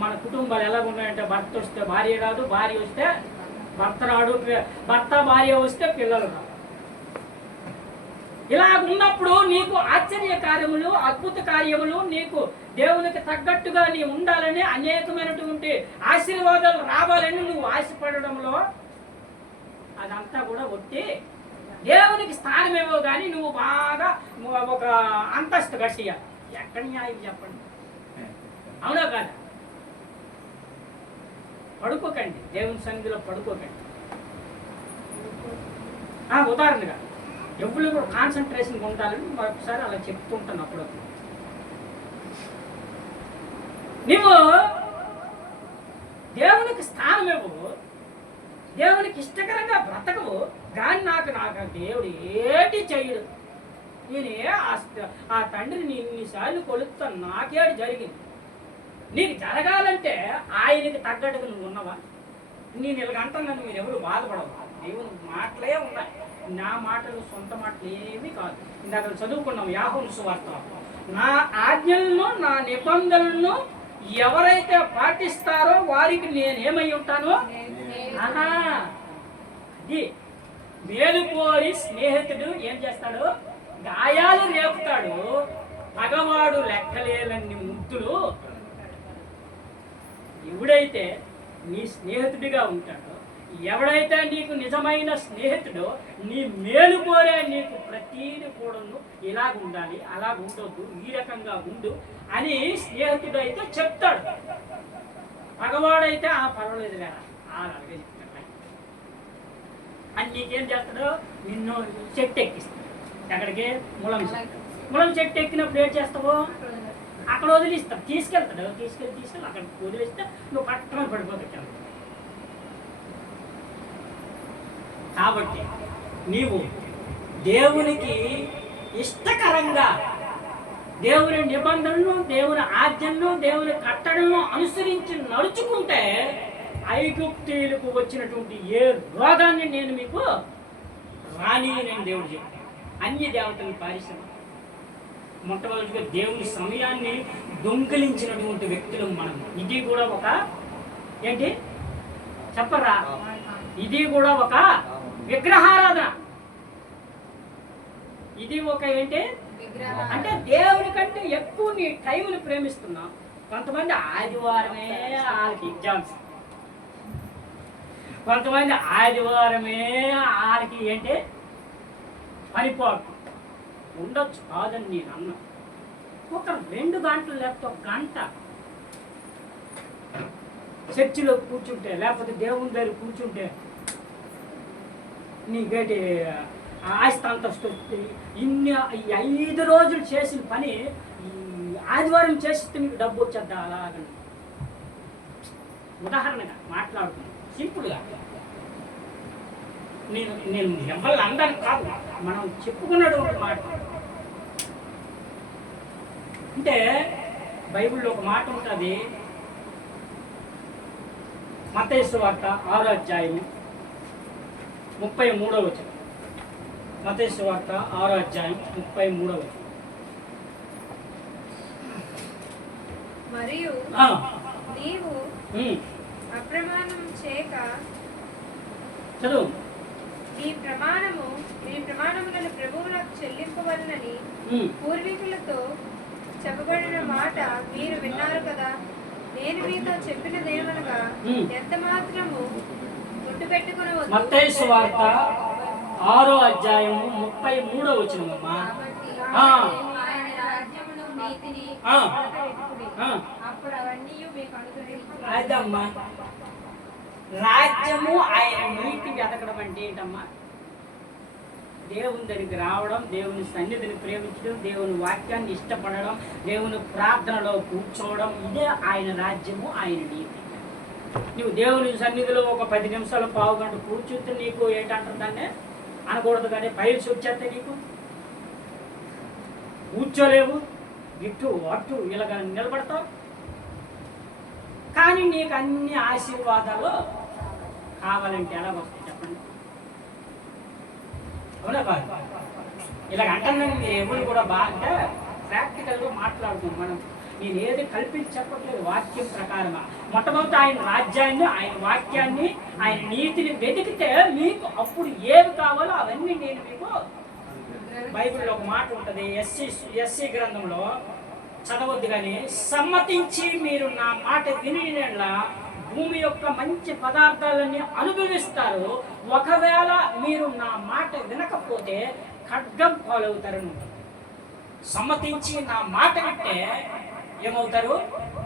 మన కుటుంబాలు ఎలా ఉన్నాయంటే, భర్త వస్తే భార్య రాదు, భార్య వస్తే భర్త రాడు, భర్త భార్య వస్తే పిల్లలు రాదు. ఇలా ఉన్నప్పుడు నీకు ఆశ్చర్య కార్యములు, అద్భుత కార్యములు, నీకు దేవునికి తగ్గట్టుగా నీ ఉండాలని, అనేకమైనటువంటి ఆశీర్వాదాలు రావాలని నువ్వు ఆశపడడంలో అదంతా కూడా ఒట్టి దేవునికి స్థానమేమో కానీ నువ్వు బాగా ఒక అంతస్తు గట్టిగా. ఎక్కడ న్యాయం చెప్పండి, అవునా కాదా? పడుకోకండి, దేవుని సన్నిధిలో పడుకోకండి. ఉదాహరణగా ఎవరు కూడా కాన్సన్ట్రేషన్ ఉండాలని మరొకసారి అలా చెప్తుంటాను. అప్పుడప్పుడు నువ్వు దేవునికి స్థానం ఇవ్వవు, దేవునికి ఇష్టకరంగా బ్రతకవు, కానీ నాకు దేవుడు ఏటి చెయ్యడు. నేనే ఆ తండ్రిని ఇన్నిసార్లు కొలుస్తాను, నాకేడు జరిగింది. నీకు జరగాలంటే ఆయనకి తగ్గట్టుగా నువ్వు ఉన్నవా? నేను ఇలాగంటున్నాను, మీరు ఎవరు బాధపడవు. దేవుని మాటలే ఉన్నాయి, నా మాటలు సొంత మాటలు ఏమీ కాదు. ఇందాక చదువుకున్నాం యోహాను సువార్త. నా ఆజ్ఞలను నా నిబంధనలను ఎవరైతే పాటిస్తారో వారికి నేనేమై ఉంటానో, అది మేలుకోరి స్నేహితుడు ఏం చేస్తాడు, గాయాలు రేపుతాడు, పగవాడు లెక్కలేనన్ని ముద్దులు. ఎవడైతే నీ స్నేహితుడిగా ఉంటాడో, ఎవడైతే నీకు నిజమైన స్నేహితుడో, నీ మేలు కోరే నీకు ప్రతీది కూడాను ఇలాగ ఉండాలి, అలాగ ఉండొద్దు, ఈ రకంగా ఉండు అని స్నేహితుడు అయితే చెప్తాడు. పగవాడైతే పర్వాలేదు కదా అలాగే చెప్తాడు. అని నీకేం చేస్తాడు, నిన్ను చెట్టు ఎక్కిస్తాడు. ఎక్కడికి? ములం చెట్టు ఎక్కినప్పుడు ఏం చేస్తావు, అక్కడ వదిలిస్తాడు, తీసుకెళ్తాడు. తీసుకెళ్ళి అక్కడ వదిలిస్తే నువ్వు పట్టణం పడిపోతావు. కాబట్టి నీవు దేవునికి ఇష్టకరంగా దేవుని నిబంధనలను, దేవుని ఆజ్ఞలను, దేవుని కట్టడలను అనుసరించి నడుచుకుంటే ఐగుప్తీయులకు వచ్చినటువంటి ఏ రోగాన్ని నేను మీకు రాని నేను దేవుడు చెప్పాను. అన్య దేవతలను పారిశ్రమ మొట్టమొదటిగా దేవుని సమయాన్ని దొంగిలించినటువంటి వ్యక్తులు మనం. ఇది కూడా ఒక ఏంటి చెప్పరా, ఇది కూడా ఒక విగ్రహారాధన. ఇది ఒక ఏంటి అంటే దేవుని కంటే ఎక్కువ నీ టైంని ప్రేమిస్తున్నాం. కొంతమంది ఆదివారమే వాళ్ళకి ఎగ్జామ్స్, కొంతమంది ఆదివారమే వాళ్ళకి ఏంటి పనిపాటు ఉండొచ్చు. కాదని నేను అన్నా, ఒక 2 గంటలు లేకపోతే 1 గంట చర్చిలో కూర్చుంటే, లేకపోతే దేవుని దగ్గర కూర్చుంటే నీకేటి ఆస్తి అంతస్తు. ఇన్ని 5 రోజులు చేసిన పని ఆదివారం చేస్తే నీకు డబ్బు వచ్చేద్దా? అలాగని ఉదాహరణగా మాట్లాడుతున్నాను, సింపుల్గా. నేను ఎవరిని అందరికి కాదు, మనం చెప్పుకున్నటువంటి మాట. అంటే బైబిల్లో ఒక మాట ఉంటుంది, మత్తయి సువార్త 6వ అధ్యాయం 33వ వచనం. మత్తయి సువార్త 6వ అధ్యాయం 33వ వచనం. మరియు నీవు అప్రమాణం చేయక చదువు. ఈ ప్రమాణములను ప్రభువులకు చెల్లింపవలనని పూర్వీకులతో చెప్పబడిన మాట మీరు విన్నారు కదా. నేను మీతో చెప్పినదేమనగా, ఎంత మాత్రము గుట్టు పెట్టుకునవద్దు. మత్తయి సువార్త 6వ అధ్యాయం 33వ వచనమమ్మా. ఆయన రాజ్యమును నీతిని అప్పుడు అవన్నీ మీకు అనుగ్రహించును. అదమ్మా, రాజ్యము ఆయన నీతి వెతకడం అంటే ఏంటమ్మా? దేవుని దగ్గరికి రావడం, దేవుని సన్నిధిని ప్రేమించడం, దేవుని వాక్యాన్ని ఇష్టపడడం, దేవుని ప్రార్థనలో కూర్చోవడం, ఇదే ఆయన రాజ్యము, ఆయన నీతి. నువ్వు దేవుని సన్నిధిలో ఒక 10 నిమిషాలు పావు గంట కూర్చుంటే నీకు ఏంటంటారు దాన్ని అనకూడదు, కానీ పైల్స్ వచ్చేస్తే నీకు కూర్చోలేవు, ఇటు అటు ఇలాగ నిలబడతావు. కానీ నీకు అన్ని ఆశీర్వాదాలు కావాలంటే ఎలా వస్తాయి చెప్పండి? అవునా బాగా ఇలాగ అంటున్నాను. మీరు ఎవరు కూడా బాగా ప్రాక్టికల్గా మాట్లాడుతున్నాం. మనం నేను ఏది కల్పించి చెప్పట్లేదు, వాక్యం ప్రకారమా. మొట్టమొదటి ఆయన రాజ్యాన్ని, ఆయన వాక్యాన్ని, ఆయన నీతిని వెతికితే మీకు అప్పుడు ఏమి కావాలో అవన్నీ నేను మీకు. బైబిల్లో ఒక మాట ఉంటుంది, ఎస్సీ గ్రంథంలో చదవద్దు కానీ, సమ్మతించి మీరు నా మాట వినిన భూమి యొక్క మంచి పదార్థాలన్నీ అనుభవిస్తారు. ఒకవేళ మీరు నా మాట వినకపోతే ఖడ్గం పాలవుతారు. సమ్మతించి నా మాట వింటే ఏమవుతారు?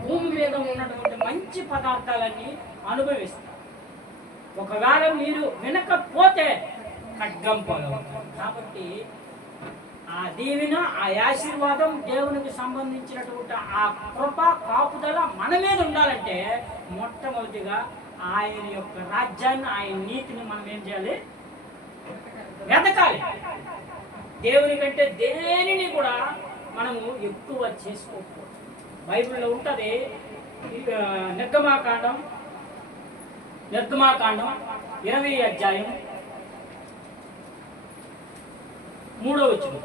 భూమి మీద ఉన్నటువంటి మంచి పదార్థాలన్నీ అనుభవిస్తారు. ఒకవేళ మీరు వినకపోతే ఖడ్గం పాలవుతారు. కాబట్టి ఆ దీవెన, ఆ ఆశీర్వాదం, దేవునికి సంబంధించినటువంటి ఆ కృప కాపుదల మన మీద ఉండాలంటే మొట్టమొదటిగా ఆయన యొక్క రాజ్యాన్ని, ఆయన నీతిని మనం ఏం చేయాలి? వెతకాలి. దేవుని కంటే దేనిని కూడా మనము ఎక్కువ చేసుకోకూడదు. బైబిల్లో ఉంటుంది, నిర్గమాకాండం 20వ అధ్యాయం 3వ వచనం.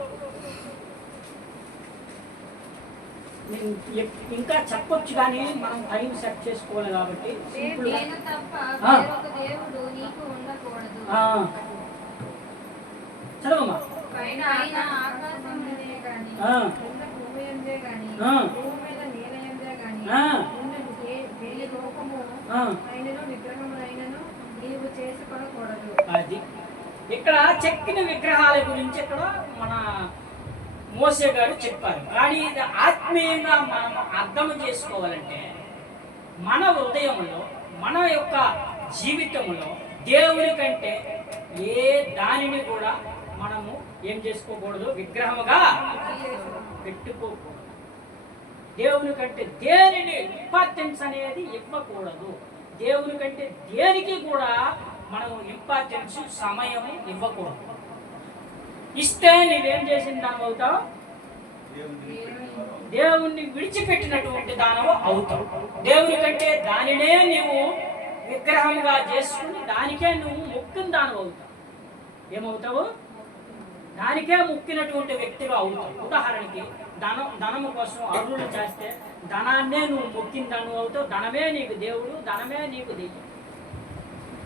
ఇంకా చెప్పొచ్చు కానీ మనం టైం సెట్ చేసుకోవాలి కాబట్టి నేను తప్ప వేరొక దేవుడు నీకు ఉండకూడదు. చదవమ్మా. పైన ఆకాశం మీదే గాని, కింద భూమి ఎందే గాని, భూమి మీద నేల ఎందే గాని ఉన్నది ఏ రూపము అయినను విగ్రహములైనను నీవు చేసుకొనకూడదు. అది ఇక్కడ చెక్కిన విగ్రహాల గురించి ఇక్కడ మన మోసే గారు చెప్పారు. కానీ ఇది ఆత్మీయంగా మనం అర్థం చేసుకోవాలంటే మన హృదయంలో, మన యొక్క జీవితంలో దేవుని కంటే ఏ దానిని కూడా మనము ఏం చేసుకోకూడదు? విగ్రహముగా పెట్టుకోకూడదు. దేవుని కంటే దేనిని ఇంపార్టెన్స్ అనేది ఇవ్వకూడదు. దేవుని కంటే దేనికి కూడా మనం ఇంపార్టెన్స్, సమయము ఇవ్వకూడదు. ఇస్తే నీవేం చేసిన దానం అవుతావు? దేవుణ్ణి విడిచిపెట్టినటువంటి దానము అవుతావు. దేవుని కంటే దానినే నీవు విగ్రహంగా చేసుకుని దానికే నువ్వు మొక్కిన దానం అవుతావు. ఏమవుతావు? దానికే మొక్కినటువంటి వ్యక్తిగా అవుతావు. ఉదాహరణకి ధనము కోసం అరువులు చేస్తే ధనాన్నే నువ్వు మొక్కిన దానం అవుతావు. ధనమే నీకు దేవుడు, ధనమే నీకు దెయ్యం.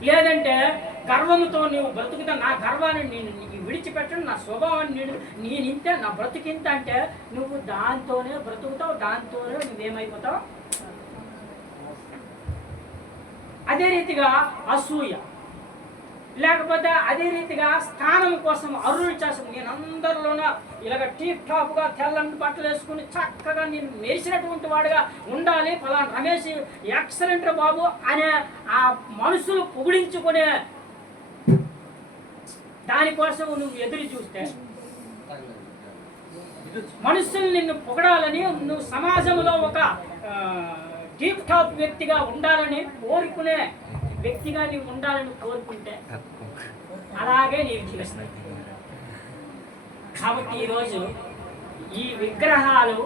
లేదంటే గర్వంతో నువ్వు బ్రతుకుతా, నా గర్వాన్ని నేను నీకు విడిచిపెట్టను, నా స్వభావాన్ని నేను ఇంతే, నా బ్రతుకింత అంటే నువ్వు దాంతోనే బ్రతుకుతావు, దాంతోనే నువ్వేమైపోతావు. అదే రీతిగా అసూయ, లేకపోతే అదే రీతిగా స్థానం కోసం అరువులు చేస్తాను. నేను అందరిలోనూ ఇలాగ టీప్ టాప్గా తెల్లని బట్టలు వేసుకుని చక్కగా నేను మెరిసినటువంటి వాడుగా ఉండాలి, ఫలానా రమేష్ ఎక్సలెంట్ బాబు అనే ఆ మనుషులు పొగిడించుకునే దానికోసం నువ్వు ఎదురు చూస్తే, మనుషులు నిన్ను పొగడాలని, నువ్వు సమాజంలో ఒక టీప్ టాప్ వ్యక్తిగా ఉండాలని కోరుకునే వ్యక్తిగా నీవు ఉండాలని కోరుకుంటే అలాగే నీవు జీవిస్తాయి. కాబట్టి ఈరోజు ఈ విగ్రహాలు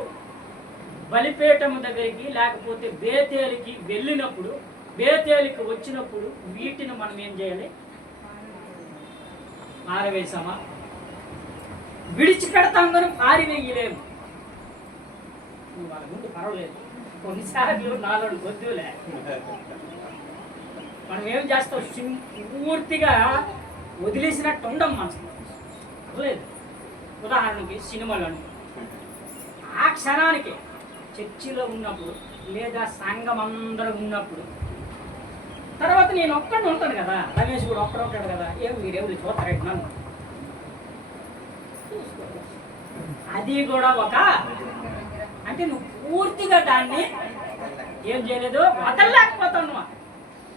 బలిపీఠం దగ్గరికి లేకపోతే బేతేలికి వెళ్ళినప్పుడు, బేతేలికి వచ్చినప్పుడు వీటిని మనం ఏం చేయాలి? పారవేసామా? విడిచిపెడతాం కానీ పారివేయలేము. నువ్వు వాళ్ళ ముందు పర్వాలేదు, కొన్నిసార్లు నాలో వద్దులే. మనం ఏం చేస్తాం? పూర్తిగా వదిలేసినట్టు ఉండం మనసు లేదు. ఉదాహరణకి సినిమాలను ఆ క్షణానికి చర్చిలో ఉన్నప్పుడు లేదా సంఘం అందరూ ఉన్నప్పుడు, తర్వాత నేను ఒక్కడిని ఉంటాను కదా, రమేష్ కూడా ఒక్కడ ఉంటాడు కదా, మీరెవరు చూస్తారండి నన్ను, అది కూడా ఒక అంటే నువ్వు పూర్తిగా దాన్ని ఏం చేయలేదు, వదలలేకపోతావు.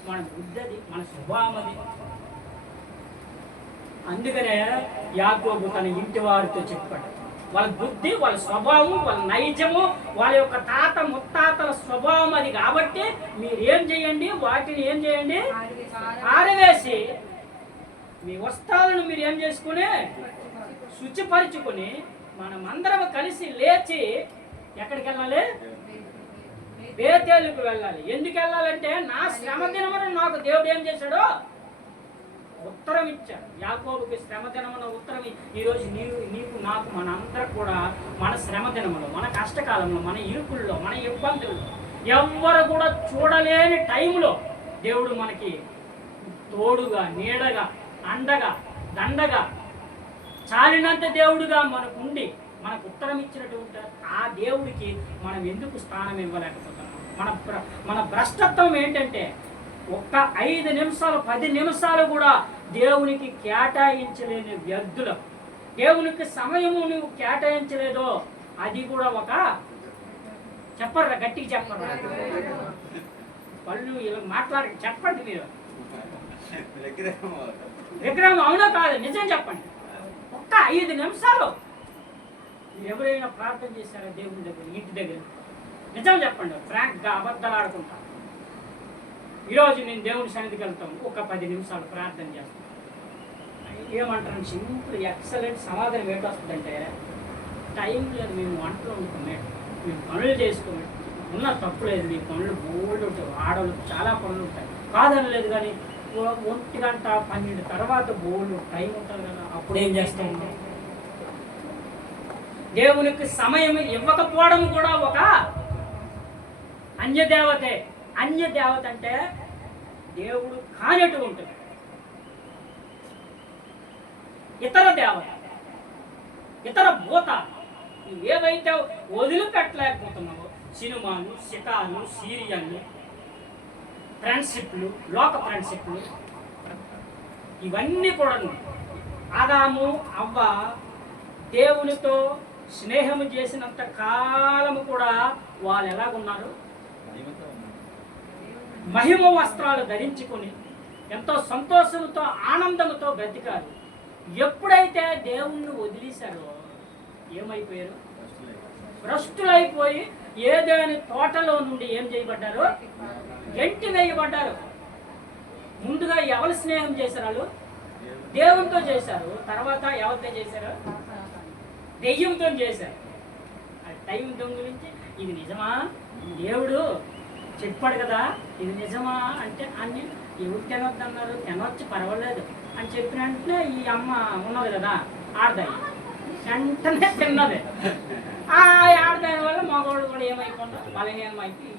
మన బుద్ధి అది, మన స్వభావం అది. అందుకనే యాకోబు తన ఇంటి వారితో చెప్పాడు, వాళ్ళ బుద్ధి, వాళ్ళ స్వభావం, వాళ్ళ నైజము, వాళ్ళ యొక్క తాత ముత్తాతల స్వభావం అది. కాబట్టి మీరు ఏం చేయండి, వాటిని ఏం చేయండి, ఆరవేసి మీ వస్త్రాలను మీరు ఏం చేసుకుని శుచిపరుచుకొని మనమందరం కలిసి లేచి ఎక్కడికి వెళ్ళాలి, బేతేలుకు వెళ్ళాలి. ఎందుకు వెళ్ళాలంటే నా శ్రమ దినమున నాకు దేవుడు ఏం చేశాడో ఉత్తరం ఇచ్చాడు. యాకోబుకి శ్రమ దినమున ఉత్తరం. ఈరోజు నీకు నాకు మనందరం కూడా మన శ్రమ దినములో, మన కష్టకాలంలో, మన ఇరుకుల్లో, మన ఇబ్బందుల్లో, ఎవ్వరు కూడా చూడలేని టైంలో దేవుడు మనకి తోడుగా, నీడగా, అండగా, దండగా, చాలినంత దేవుడుగా మనకు ఉండి మనకు ఉత్తరం ఇచ్చినటువంటి ఆ దేవుడికి మనం ఎందుకు స్థానం ఇవ్వలేకపోతున్నాం? మన భ్రష్టత్వం ఏంటంటే ఒక్క 5 నిమిషాలు 10 నిమిషాలు కూడా దేవునికి కేటాయించలేని వ్యర్థులు. దేవునికి సమయము నువ్వు కేటాయించలేదో అది కూడా ఒక చెప్పర్రా, గట్టిగా చెప్పర్రా, వాళ్ళు ఇలా మాట్లాడ చెప్పండి. మీరు విగ్రహం అవునో కాదు నిజం చెప్పండి. ఒక్క 5 నిమిషాలు ఎవరైనా ప్రార్థన చేశారా దేవుని దగ్గర, ఇంటి దగ్గర? నిజం చెప్పండి, ఫ్రాంక్గా, అబద్ధాలు ఆడుకుంటా. ఈరోజు నేను దేవుని సన్నిధికి వెళ్తాను, ఒక 10 నిమిషాలు ప్రార్థన చేస్తాను. ఏమంటాను, సింపుల్ ఎక్సలెంట్ సమాధానం ఏంటి వస్తుందంటే, టైం లేదు, మేము వంటలు వండుకున్నాడు, మేము పనులు చేసుకోవాలి, ఉన్న తప్పు లేదు, మీ పనులు బోల్డ్ ఉంటాయి, ఆడవాళ్ళు చాలా పనులు ఉంటాయి, కాదని లేదు. కానీ 1 గంట 12 తర్వాత బోల్డ్ టైం ఉంటుంది కదా, అప్పుడు ఏం చేస్తాము? దేవునికి సమయం ఇవ్వకపోవడం కూడా ఒక అన్యదేవతే. అన్యదేవత అంటే దేవుడు కానట్టు ఉంటుంది, ఇతర దేవత, ఇతర భూత. ఏవైతే వదిలిపెట్టలేకపోతున్నావో, సినిమాలు, శిఖాలు, సీరియళ్ళు, ఫ్రెండ్షిప్లు, లోక ఫ్రెండ్షిప్లు, ఇవన్నీ కూడా. ఆదాము అవ్వ దేవునితో స్నేహము చేసినంత కాలము కూడా వాళ్ళు ఎలాగున్నారు? మహిమ వస్త్రాలు ధరించుకొని ఎంతో సంతోషంతో ఆనందంతో బ్రతికారు. ఎప్పుడైతే దేవుణ్ణి వదిలేశారో ఏమైపోయారు? భ్రష్టులైపోయి ఏదేని తోటలో నుండి ఏం చేయబడ్డారు? గెంటి వేయబడ్డారు. ముందుగా ఎవరు స్నేహం చేశారు? వాళ్ళు దేవునితో చేశారు. తర్వాత ఎవరితో చేశారు? దెయ్యంతో చేశారు. టైం గురించి ఇది నిజమా? దేవుడు చెప్పాడు కదా, ఇది నిజమా అంటే అన్ని ఎవరు తినొద్దన్నారు, తినొచ్చు పర్వాలేదు అని చెప్పిన వెంటనే ఈ అమ్మ ఉన్నది కదా ఆడదాయి, వెంటనే తిన్నది. ఆ ఆడదాని వల్ల మగవాళ్ళు కూడా ఏమైపోయినా బలహీనమైపోయి